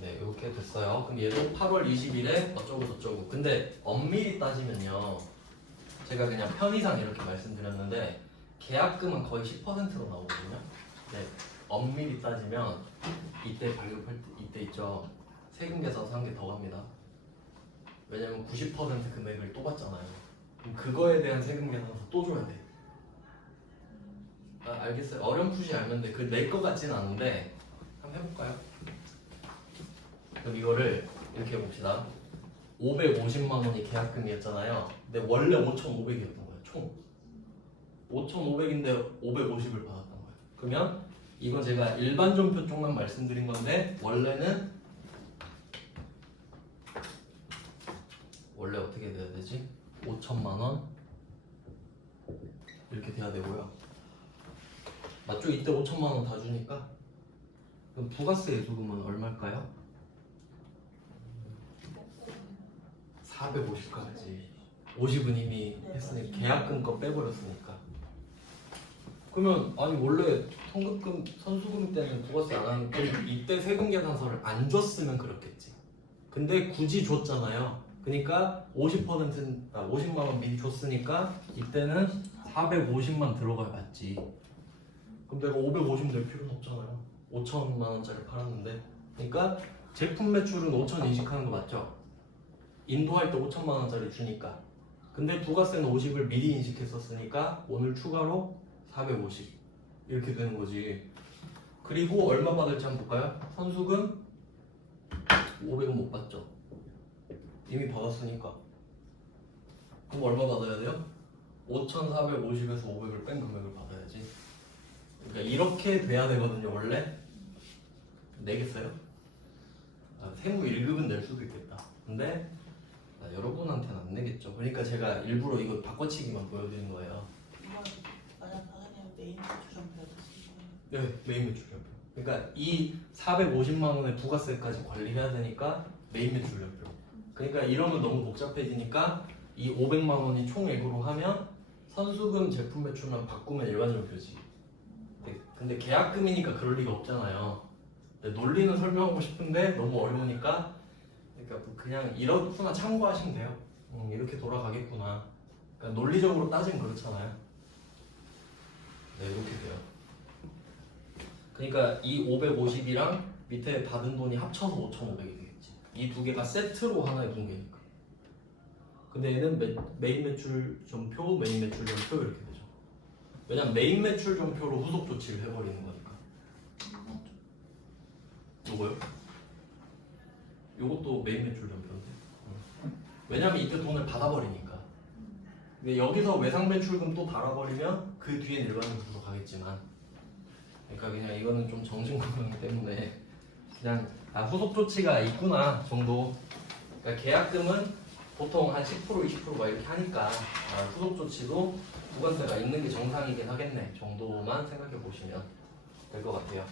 네, 이렇게 됐어요. 그럼 얘도 8월 20일에 어쩌고 저쩌고. 근데 엄밀히 따지면요. 제가 그냥 편의상 이렇게 말씀드렸는데 계약금은 거의 10%로 나오거든요. 네, 엄밀히 따지면 이때 발급할 때 이때 있죠. 세금 계산서 한 개 더 갑니다. 왜냐면 90% 금액을 또 받잖아요. 그럼 그거에 대한 세금 계산서 또 줘야 돼. 아, 알겠어요. 어렴풋이 알면 돼. 그 낼 것 같지는 않은데 한번 해볼까요? 그럼 이거를 이렇게 해봅시다. 550만 원이 계약금이었잖아요. 근데 원래 5,500이었던 거예요. 총 5,500인데 550을 받았던 거예요. 그러면 이건 제가 일반 전표 쪽만 말씀드린 건데 원래 어떻게 돼야 되지? 5천만 원 이렇게 돼야 되고요. 맞죠? 이때 5천만 원 다 주니까 그럼 부가세 예수금은 얼마일까요? 450까지 50은 이미 했으니까 계약금 거 빼버렸으니까 그러면 아니 원래 통급금 선수금 때는 부가세 안 하는 그럼 이때 세금 계산서를 안 줬으면 그렇겠지. 근데 굳이 줬잖아요. 그러니까 50%는 50만 원 미리 줬으니까 이때는 450만 들어가야 맞지. 그럼 내가 550 낼 필요는 없잖아요. 5천만 원짜리 팔았는데. 그러니까 제품 매출은 5천 인식하는 거 맞죠? 인도할 때 5천만 원짜리 주니까. 근데 부가세는 50을 미리 인식했었으니까 오늘 추가로 450 이렇게 되는 거지. 그리고 얼마 받을지 한번 볼까요? 선수금 500은 못 받죠. 이미 받았으니까. 그럼 얼마 받아야 돼요? 5,450에서 500을 뺀 금액을 받아야지. 그러니까 이렇게 돼야 되거든요 원래. 내겠어요? 세무 1급은 낼 수도 있겠다. 근데 여러분한테는 안 내겠죠. 그러니까 제가 일부러 이거 바꿔치기만 보여드린 거예요. 만약 당연히 메인 매출점표였어요. 네, 메인 매출연표. 그러니까 이 450만 원의 부가세까지 관리해야 되니까 메인 매출연표. 그러니까 이러면 너무 복잡해지니까 이 500만 원이 총액으로 하면 선수금 제품 매출만 바꾸면 일반전표지. 근데 계약금이니까 그럴 리가 없잖아요. 논리는 설명하고 싶은데 너무 어려우니까 그러니까 그냥 이렇구나 참고하시면 돼요. 이렇게 돌아가겠구나. 그러니까 논리적으로 따지면 그렇잖아요. 네, 이렇게 돼요. 그러니까 이 550이랑 밑에 받은 돈이 합쳐서 5,500이 되겠지. 이 두 개가 세트로 하나의 분계니까. 근데 얘는 메인 매출 전표, 메인 매출 전표 이렇게 되죠. 왜냐면 메인 매출 전표로 후속 조치를 해버리는 거니까. 요거요? 요것도 메인 매출 전표인데. 왜냐면 이때 돈을 받아버리니까. 근데 여기서 외상 매출금 또 달아버리면 그 뒤엔 일반 전표로 가겠지만. 그러니까 그냥 이거는 좀 정신건강 때문에 그냥 후속 조치가 있구나 정도. 그러니까 계약금은 보통 한 10% 20% 막 이렇게 하니까 후속 조치도 부가세가 있는 게 정상이긴 하겠네 정도만 생각해 보시면 될 것 같아요.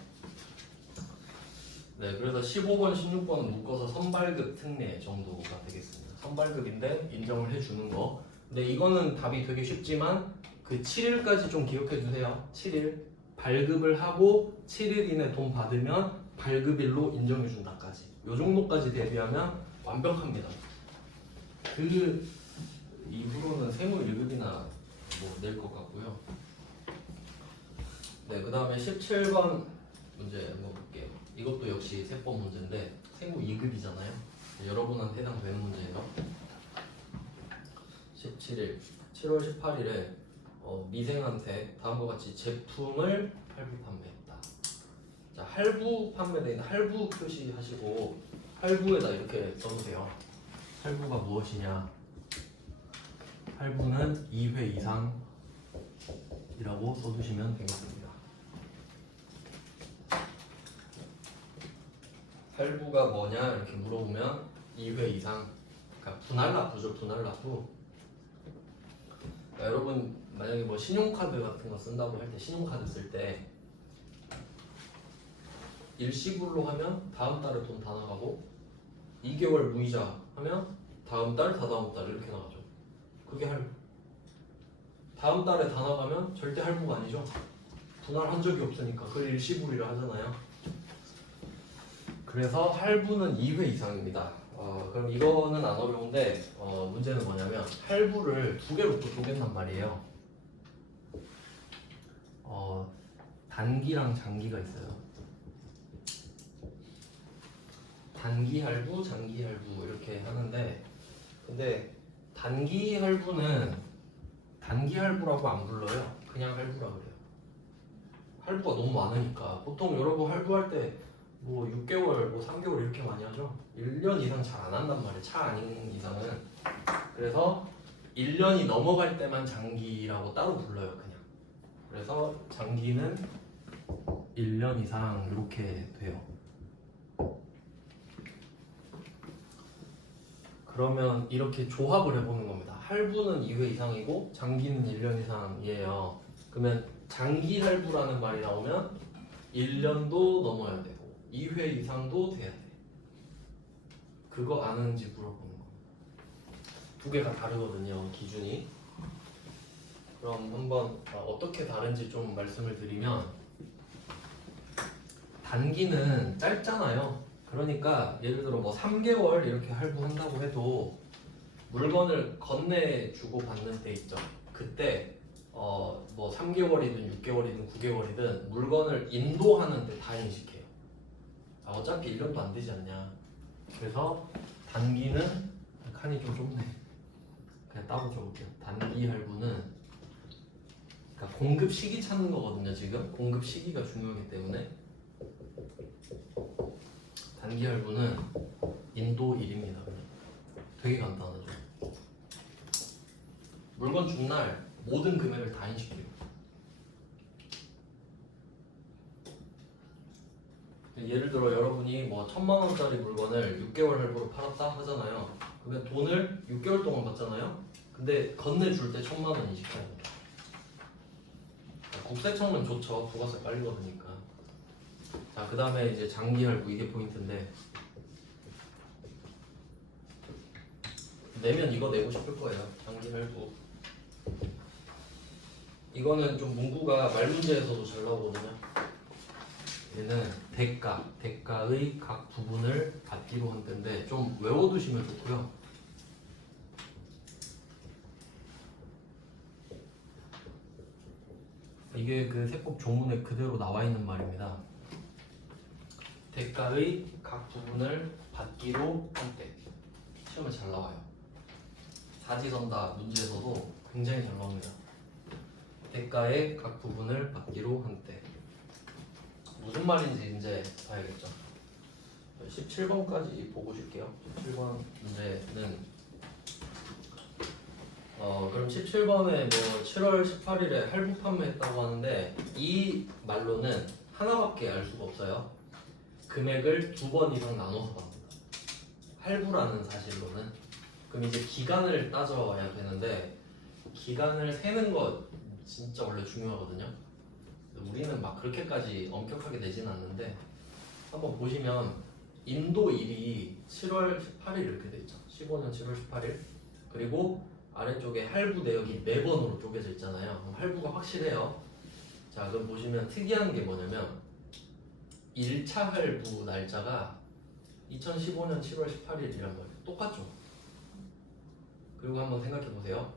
네, 그래서 15번, 16번은 묶어서 선발급 특례 정도가 되겠습니다. 선발급인데 인정을 해주는 거. 근데 이거는 답이 되게 쉽지만 그 7일까지 좀 기억해 주세요. 7일 발급을 하고 7일 이내 돈 받으면 발급일로 인정해 준다까지. 요 정도까지 대비하면 완벽합니다. 그 이후로는 세무 1급이나 뭐 낼 것 같고요. 네, 그 다음에 17번 문제 한번 볼게요. 이것도 역시 세법 문제인데 생고 2급이잖아요. 여러분한테 해당되는 문제예요. 17일 7월 18일에 미생한테 다음과 같이 제품을 할부 판매했다. 자, 할부 판매되어 있는 할부 표시하시고 할부에다 이렇게 써주세요. 할부가 무엇이냐? 할부는 2회 이상이라고 써주시면 되겠습니다. 할부가 뭐냐 이렇게 물어보면 2회 이상, 그러니까 분할납부죠. 분할납부. 그러니까 여러분 만약에 뭐 신용카드 같은 거 쓴다고 할 때, 신용카드 쓸 때 일시불로 하면 다음 달에 돈 다 나가고 2개월 무이자 하면 다음 달, 다다음 달 이렇게 나가죠. 그게 할부. 다음 달에 다 나가면 절대 할부가 아니죠. 분할한 적이 없으니까 그걸 일시불이라 하잖아요. 그래서 할부는 2회 이상입니다. 그럼 이거는 안 어려운데 문제는 뭐냐면 할부를 두 개로 또 쪼갠단 말이에요. 단기랑 장기가 있어요. 단기 할부, 장기 할부 이렇게 하는데, 근데 단기 할부는 단기 할부라고 안 불러요. 그냥 할부라 그래요. 할부가 너무 많으니까. 보통 여러분 할부할 때 뭐 6개월, 뭐 3개월 이렇게 많이 하죠. 1년 이상 잘 안 한단 말이에요. 차 아닌 이상은. 그래서 1년이 넘어갈 때만 장기라고 따로 불러요. 그냥. 그래서 장기는 1년 이상 이렇게 돼요. 그러면 이렇게 조합을 해보는 겁니다. 할부는 2회 이상이고 장기는 1년 이상이에요. 그러면 장기 할부라는 말이 나오면 1년도 넘어야 되고 2회 이상도 돼야 돼. 그거 아는지 물어보는 거. 두 개가 다르거든요, 기준이. 그럼 한번 어떻게 다른지 좀 말씀을 드리면, 단기는 짧잖아요. 그러니까 예를 들어 뭐 3개월 이렇게 할부한다고 해도 물건을 건네주고 받는 때 있죠. 그때 뭐 3개월이든 6개월이든 9개월이든 물건을 인도하는 데 다 인식해요. 어차피 1년도 안 되지 않냐. 그래서 단기는 칸이 좀 좁네. 그냥 따로 적을게요. 단기 할부는 그러니까 공급 시기 찾는 거거든요. 지금 공급 시기가 중요하기 때문에 단기 할부는 인도일입니다. 그냥 되게 간단하죠. 물건 준 날 모든 금액을 다 인식해요. 예를 들어 여러분이 뭐 1,000만 원짜리 물건을 6개월 할부로 팔았다 하잖아요. 그러면 돈을 6개월 동안 받잖아요. 근데 건네줄 때 1,000만 원 인식해야 됩니다. 국세청은 좋죠. 부가세 빨리 받으니까. 자, 그 다음에 이제 장기 할부, 이게 포인트인데, 내면 이거 내고 싶을 거예요. 장기 할부. 이거는 좀 문구가 말문제에서도 잘 나오거든요. 얘는 대가의 각 부분을 받기로 한 때인데 좀 외워두시면 좋고요. 이게 그 세법 조문에 그대로 나와 있는 말입니다. 대가의 각 부분을 받기로 한 때. 시험에 잘 나와요. 사지선다 문제에서도 굉장히 잘 나옵니다. 대가의 각 부분을 받기로 한 때. 무슨 말인지 이제 봐야겠죠. 17번까지 보고 줄게요. 17번 문제는 그럼 17번에 뭐 7월 18일에 할부 판매했다고 하는데, 이 말로는 하나밖에 알 수가 없어요. 금액을 2번 이상 나눠서 받는다. 할부라는 사실로는. 그럼 이제 기간을 따져야 되는데, 기간을 세는 거 진짜 원래 중요하거든요. 우리는 막 그렇게까지 엄격하게 내지는 않는데, 한번 보시면 인도일이 7월 18일 이렇게 돼 있죠. 15년 7월 18일. 그리고 아래쪽에 할부 내역이 4번으로 쪼개져 있잖아요. 그럼 할부가 확실해요. 자, 그럼 보시면 특이한 게 뭐냐면 1차 할부 날짜가 2015년 7월 18일이란 말이에요. 똑같죠? 그리고 한번 생각해 보세요.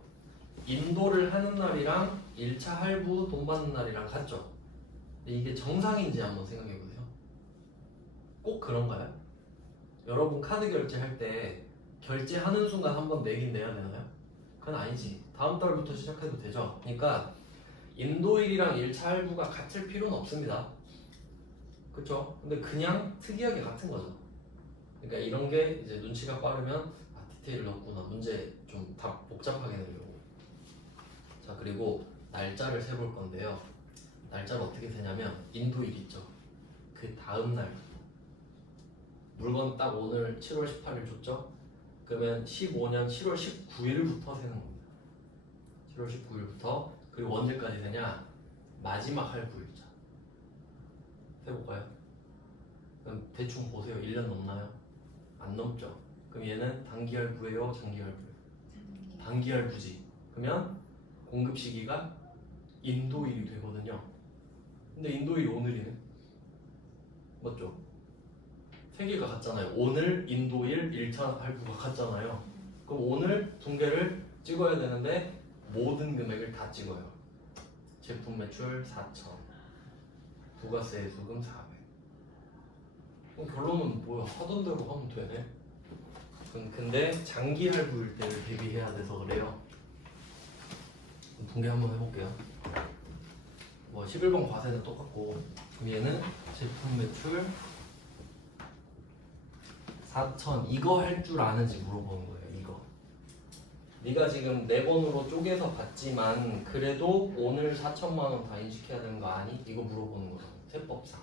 인도를 하는 날이랑 1차 할부 돈 받는 날이랑 같죠? 근데 이게 정상인지 한번 생각해 보세요. 꼭 그런가요? 여러분 카드 결제할 때 결제하는 순간 한번 내긴 내야 되나요? 그건 아니지. 다음 달부터 시작해도 되죠. 그러니까 인도일이랑 1차 할부가 같을 필요는 없습니다. 그쵸? 근데 그냥 특이하게 같은 거죠. 그러니까 이런 게 이제 눈치가 빠르면 디테일을 넣었구나. 문제 좀 답 복잡하게 내려고. 자, 그리고 날짜를 세볼 건데요. 날짜가 어떻게 세냐면 인도일 있죠. 그 다음 날 물건 딱 오늘 7월 18일 줬죠? 그러면 15년 7월 19일부터 세는 겁니다. 7월 19일부터. 그리고 언제까지 세냐? 마지막 할부일자. 세볼까요? 그럼 대충 보세요. 1년 넘나요? 안 넘죠? 그럼 얘는 단기 할부예요? 장기 할부예요? 단기 할부지. 그러면 공급 시기가 인도일이 되거든요. 근데 인도일이 오늘이네? 맞죠? 세 개가 같잖아요. 오늘 인도일 1차 할부가 같잖아요. 그럼 오늘 붕괴를 찍어야 되는데 모든 금액을 다 찍어요. 제품 매출 4,000, 부가세 수금 400. 그럼 결론은 뭐야? 하던 대로 하면 되네. 근데 장기 할부일 때를 대비해야 돼서 그래요. 그럼 붕괴 한번 해볼게요. 뭐 11번 과세는 똑같고, 그럼 얘는 제품 매출 4,000 이거 할 줄 아는지 물어보는 거예요. 이거 네가 지금 4번으로 쪼개서 봤지만 그래도 오늘 4천만 원 다 인식해야 되는 거 아니? 이거 물어보는 거예요. 세법상.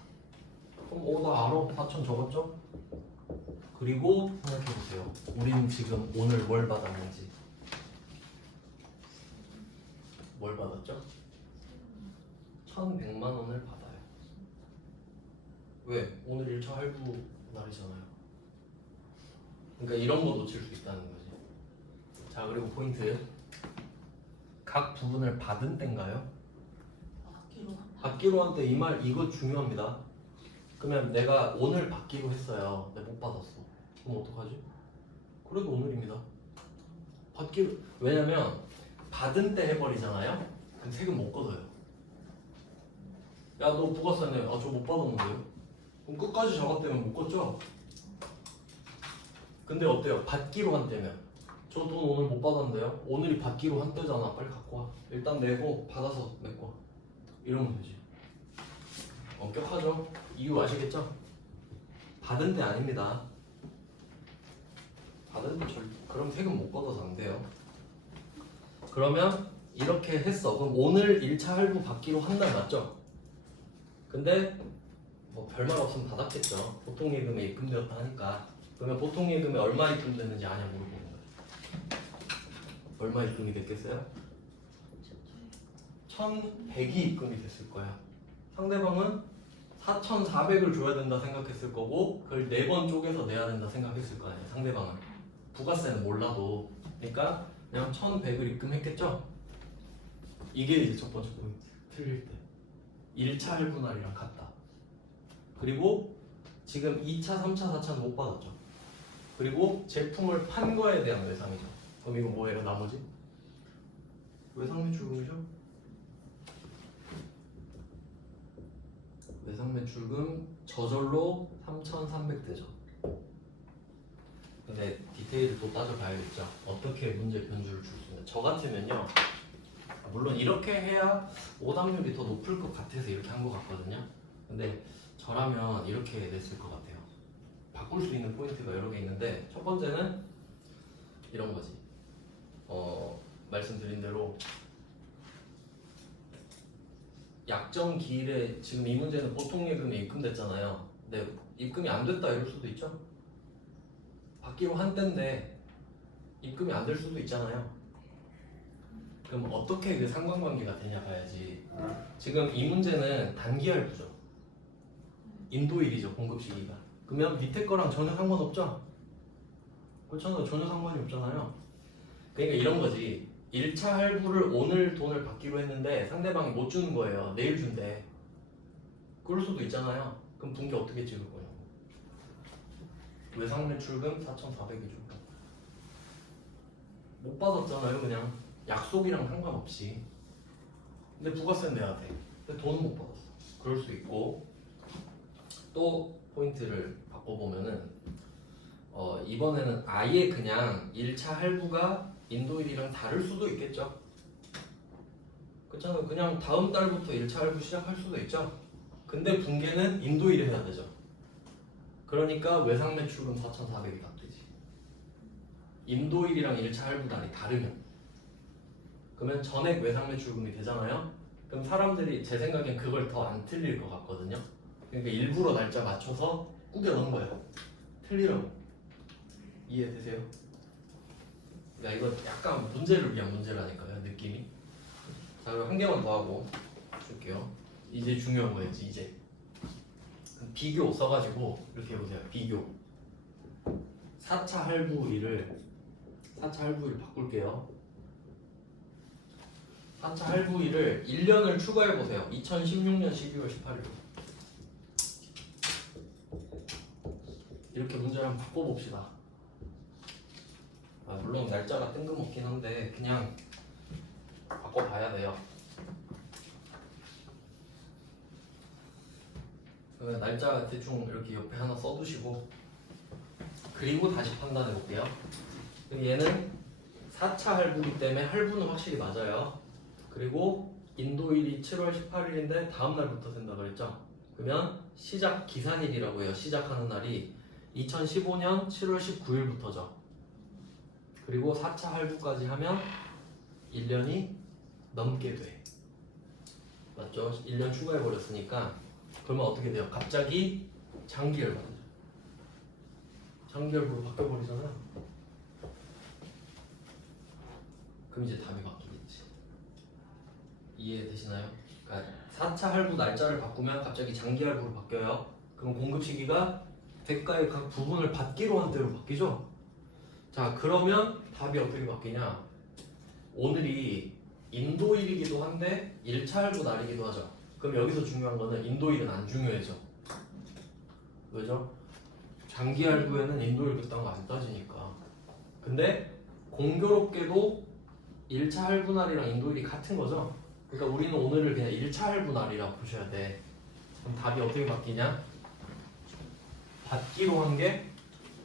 그럼 나 알아. 4천 적었죠? 그리고 생각해보세요. 우린 지금 오늘 뭘 받았는지. 뭘 받았죠? 1,100만 원을 받아요. 왜? 오늘 1차 할부 날이잖아요. 그러니까 이런 거 놓칠 수 있다는 거지. 자, 그리고 포인트. 각 부분을 받은 때인가요? 받기로 한 때 이 말 이거 중요합니다. 그러면 내가 오늘 받기로 했어요. 근데 못 받았어. 그럼 어떡하지? 그래도 오늘입니다. 받기로. 왜냐면 받은 때 해버리잖아요. 그럼 세금 못 걷어요. 야, 너 부가세네. 아, 저 못 받았는데요. 그럼 끝까지 잡았다면 못 걷죠? 근데 어때요? 받기로 한 때면 저 돈 오늘 못 받았는데요? 오늘이 받기로 한 때잖아. 빨리 갖고 와. 일단 내고 받아서 메꿔. 이러면 되지. 엄격하죠? 이유 아시겠죠? 받은 때 아닙니다. 받은 때 그럼 세금 못 걷어서 안 돼요. 그러면 이렇게 했어. 그럼 오늘 1차 할부 받기로 한 날 맞죠? 근데 뭐 별말 없으면 받았겠죠. 보통 예금에 입금되었다 하니까. 그러면 보통 예금에 얼마 입금됐는지 아냐 물어보는 거예요. 얼마 입금이 됐겠어요? 1,100이 입금이 됐을 거야. 상대방은 4,400을 줘야 된다 생각했을 거고 그걸 4번 쪼개서 내야 된다 생각했을 거 아니에요. 상대방은 부가세는 몰라도. 그러니까 그냥 1,100을 입금했겠죠? 이게 이제 첫 번째 포인트. 틀릴 때 1차 할부날이랑 같다. 그리고 지금 2차, 3차, 4차는 못 받았죠. 그리고 제품을 판 거에 대한 외상이죠. 그럼 이거 뭐예요? 나머지? 외상매출금이죠? 외상매출금 저절로 3,300대죠. 근데 디테일을 또 따져봐야겠죠. 어떻게 문제 변주를 줄 수 있나. 저 같으면요. 물론 이렇게 해야 오답률이 더 높을 것 같아서 이렇게 한 것 같거든요. 근데 저라면 이렇게 냈을 것 같아요. 바꿀 수 있는 포인트가 여러 개 있는데 첫 번째는 이런 거지. 말씀드린 대로 약정 기일에 지금 이 문제는 보통 예금이 입금됐잖아요. 근데 입금이 안 됐다 이럴 수도 있죠. 받기로 한 때인데 입금이 안 될 수도 있잖아요. 그럼 어떻게 그 상관관계가 되냐 봐야지. 지금 이 문제는 단기 할부죠. 인도일이죠. 공급 시기가. 그러면 밑에 거랑 전혀 상관없죠? 그렇잖아요. 전혀 상관이 없잖아요. 그러니까 이런 거지. 1차 할부를 오늘 돈을 받기로 했는데 상대방이 못 주는 거예요. 내일 준대. 그럴 수도 있잖아요. 그럼 분기 어떻게 찍을 거냐고. 외상매출금 4,400이죠. 못 받았잖아요. 그냥 약속이랑 상관없이. 근데 부가세 내야 돼. 근데 돈은 못 받았어. 그럴 수 있고 또 포인트를 바꿔보면은 이번에는 아예 그냥 1차 할부가 인도일이랑 다를 수도 있겠죠. 그렇잖아요. 그냥 다음 달부터 1차 할부 시작할 수도 있죠. 근데 분계는 인도일이 해야 되죠. 그러니까 외상 매출은 4,400이 딱 되지. 인도일이랑 1차 할부 날이 다르면. 그러면 전액 외상 매출금이 되잖아요. 그럼 사람들이 제 생각엔 그걸 더 안 틀릴 것 같거든요. 그러니까 일부러 날짜 맞춰서 꾸겨 넣은 거예요. 틀리라고. 이해되세요? 그러니까 이거 약간 문제를 위한 문제라니까요, 느낌이. 자, 그럼 한 개만 더 하고 줄게요. 이제 중요한 거였지, 이제. 비교 써가지고 이렇게 해보세요. 비교. 4차 할부일을 바꿀게요. 4차 할부일을 1년을 추가해보세요. 2016년 12월 18일. 이렇게 문제를 한번 바꿔봅시다. 물론 날짜가 뜬금없긴 한데 그냥 바꿔봐야 돼요. 그러면 날짜 대충 이렇게 옆에 하나 써두시고 그리고 다시 판단해 볼게요. 그럼 얘는 4차 할부기 때문에 할부는 확실히 맞아요. 그리고 인도일이 7월 18일인데 다음 날부터 된다 그랬죠. 그러면 시작 기산일이라고 해요. 시작하는 날이 2015년 7월 19일부터죠. 그리고 4차 할부까지 하면 1년이 넘게 돼. 맞죠? 1년 추가해버렸으니까 그러면 어떻게 돼요? 갑자기 장기할부죠. 장기할부로 바뀌어버리잖아요. 그럼 이제 답이 바뀌겠지. 이해되시나요? 그러니까 4차 할부 날짜를 바꾸면 갑자기 장기할부로 바뀌어요. 그럼 공급 시기가 대가의 각 부분을 받기로 한 대로 바뀌죠? 자, 그러면 답이 어떻게 바뀌냐? 오늘이 인도일이기도 한데 1차 할부 날이기도 하죠. 그럼 여기서 중요한 거는 인도일은 안 중요해져. 왜죠? 장기 할부에는 인도일 그딴 거 안 따지니까. 근데 공교롭게도 1차 할부 날이랑 인도일이 같은 거죠. 그러니까 우리는 오늘을 그냥 1차 할부 날이라고 보셔야 돼. 그럼 답이 어떻게 바뀌냐? 받기로 한 게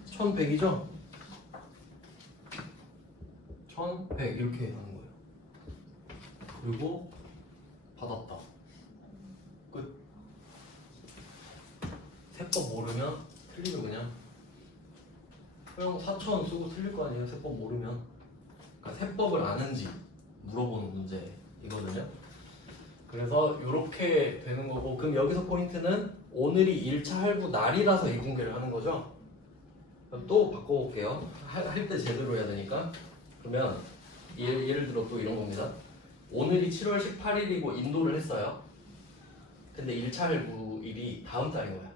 1100이죠? 1100 이렇게 하는 거예요. 그리고 받았다. 끝. 세법 모르면 틀리면 그냥 4,000원 쓰고 틀릴 거 아니에요. 세법 모르면. 그러니까 세법을 아는지 물어보는 문제이거든요. 그래서 이렇게 되는 거고, 그럼 여기서 포인트는 오늘이 1차 할부 날이라서 이 공개를 하는 거죠. 그럼 또 바꿔볼게요. 할 때 제대로 해야 되니까. 그러면 예를 들어 또 이런 겁니다. 오늘이 7월 18일이고 인도를 했어요. 근데 1차 할부일이 다음 달인 거야.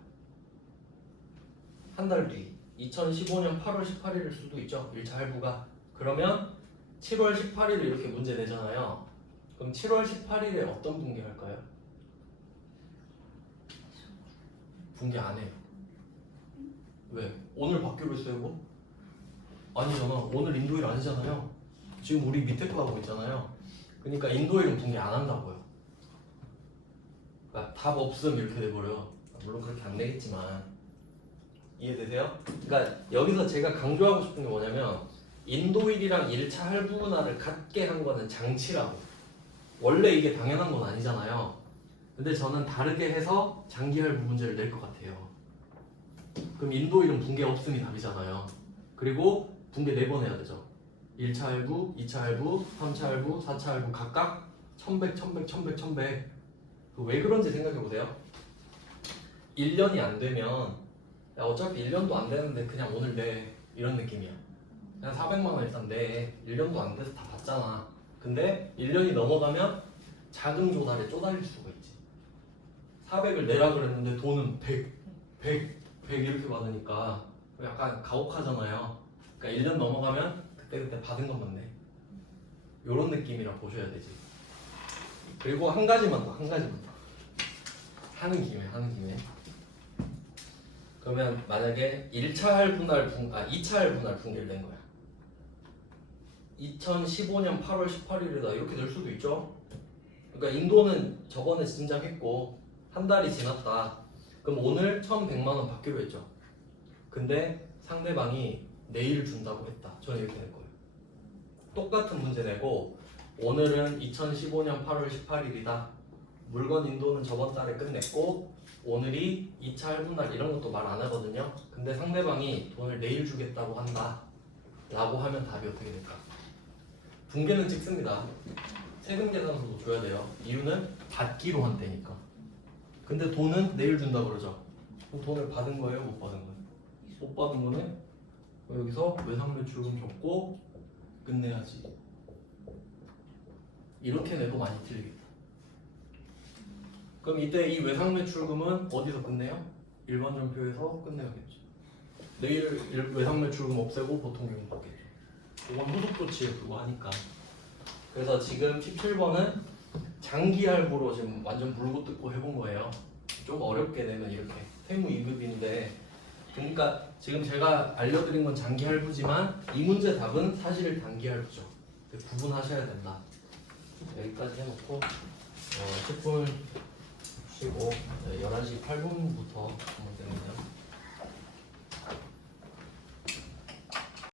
한 달 뒤. 2015년 8월 18일일 수도 있죠. 1차 할부가. 그러면 7월 18일을 이렇게 문제 내잖아요. 그럼 7월 18일에 어떤 분계 할까요? 분계 안 해요. 왜? 오늘 받기로 했어요, 뭐? 아니잖아. 오늘 인도일 아니잖아요. 지금 우리 밑에 거 하고 있잖아요. 그러니까 인도일은 분계 안 한다고요. 그러니까 답 없음 이렇게 돼버려. 물론 그렇게 안 되겠지만 이해되세요? 그러니까 여기서 제가 강조하고 싶은 게 뭐냐면 인도일이랑 1차 할부 날을 같게 한 거는 장치라고. 원래 이게 당연한 건 아니잖아요. 근데 저는 다르게 해서 장기 할부 문제를 낼 것 같아요. 그럼 인도일은 분계 없음이 답이잖아요. 그리고 분계 4번 해야 되죠. 1차 할부, 2차 할부, 3차 할부, 4차 할부 각각 1100, 1100, 1100, 1100. 왜 그런지 생각해보세요. 1년이 안 되면 야, 어차피 1년도 안 되는데 그냥 오늘 내 이런 느낌이야. 그냥 400만 원 일단 내. 1년도 안 돼서 다 받잖아. 근데 1년이 넘어가면 자금 조달에 쪼달릴 수가 있지. 400을 내라 그랬는데 돈은 100 이렇게 받으니까 약간 가혹하잖아요. 그러니까 1년 넘어가면 그때 받은 것만 내. 요런 느낌이라 보셔야 되지. 그리고 한 가지만 더. 하는 김에. 그러면 만약에 1차 할부날 2차 할부날 분계를 낸 거야. 2015년 8월 18일이다 이렇게 될 수도 있죠. 그러니까 인도는 저번에 진작했고 한 달이 지났다. 그럼 오늘 1,100만 원 받기로 했죠. 근데 상대방이 내일 준다고 했다. 저는 이렇게 낼 거예요. 똑같은 문제 내고 오늘은 2015년 8월 18일이다. 물건 인도는 저번 달에 끝냈고 오늘이 2차 할부날 이런 것도 말 안 하거든요. 근데 상대방이 돈을 내일 주겠다고 한다 라고 하면 답이 어떻게 될까? 붕괴는 찍습니다. 세금 계산서도 줘야 돼요. 이유는 받기로 한다니까. 근데 돈은 내일 준다 그러죠. 그럼 돈을 받은 거예요? 못 받은 거예요? 못 받은 거는 여기서 외상매출금 적고 끝내야지. 이렇게 내도 많이 틀리겠다. 그럼 이때 이 외상매출금은 어디서 끝내요? 일반전표에서 끝내야겠죠. 내일 외상매출금 없애고 보통금 받겠죠. 이건 후속조치에 불과하니까. 그래서 지금 17번은 장기할부로 지금 완전 물고 뜯고 해본 거예요. 좀 어렵게 내면 이렇게 세무 2급인데 그러니까 지금 제가 알려드린 건 장기할부지만 이 문제 답은 사실 단기할부죠. 구분하셔야 된다. 여기까지 해놓고 10분 쉬고 11시 8분부터 한번 되는데요.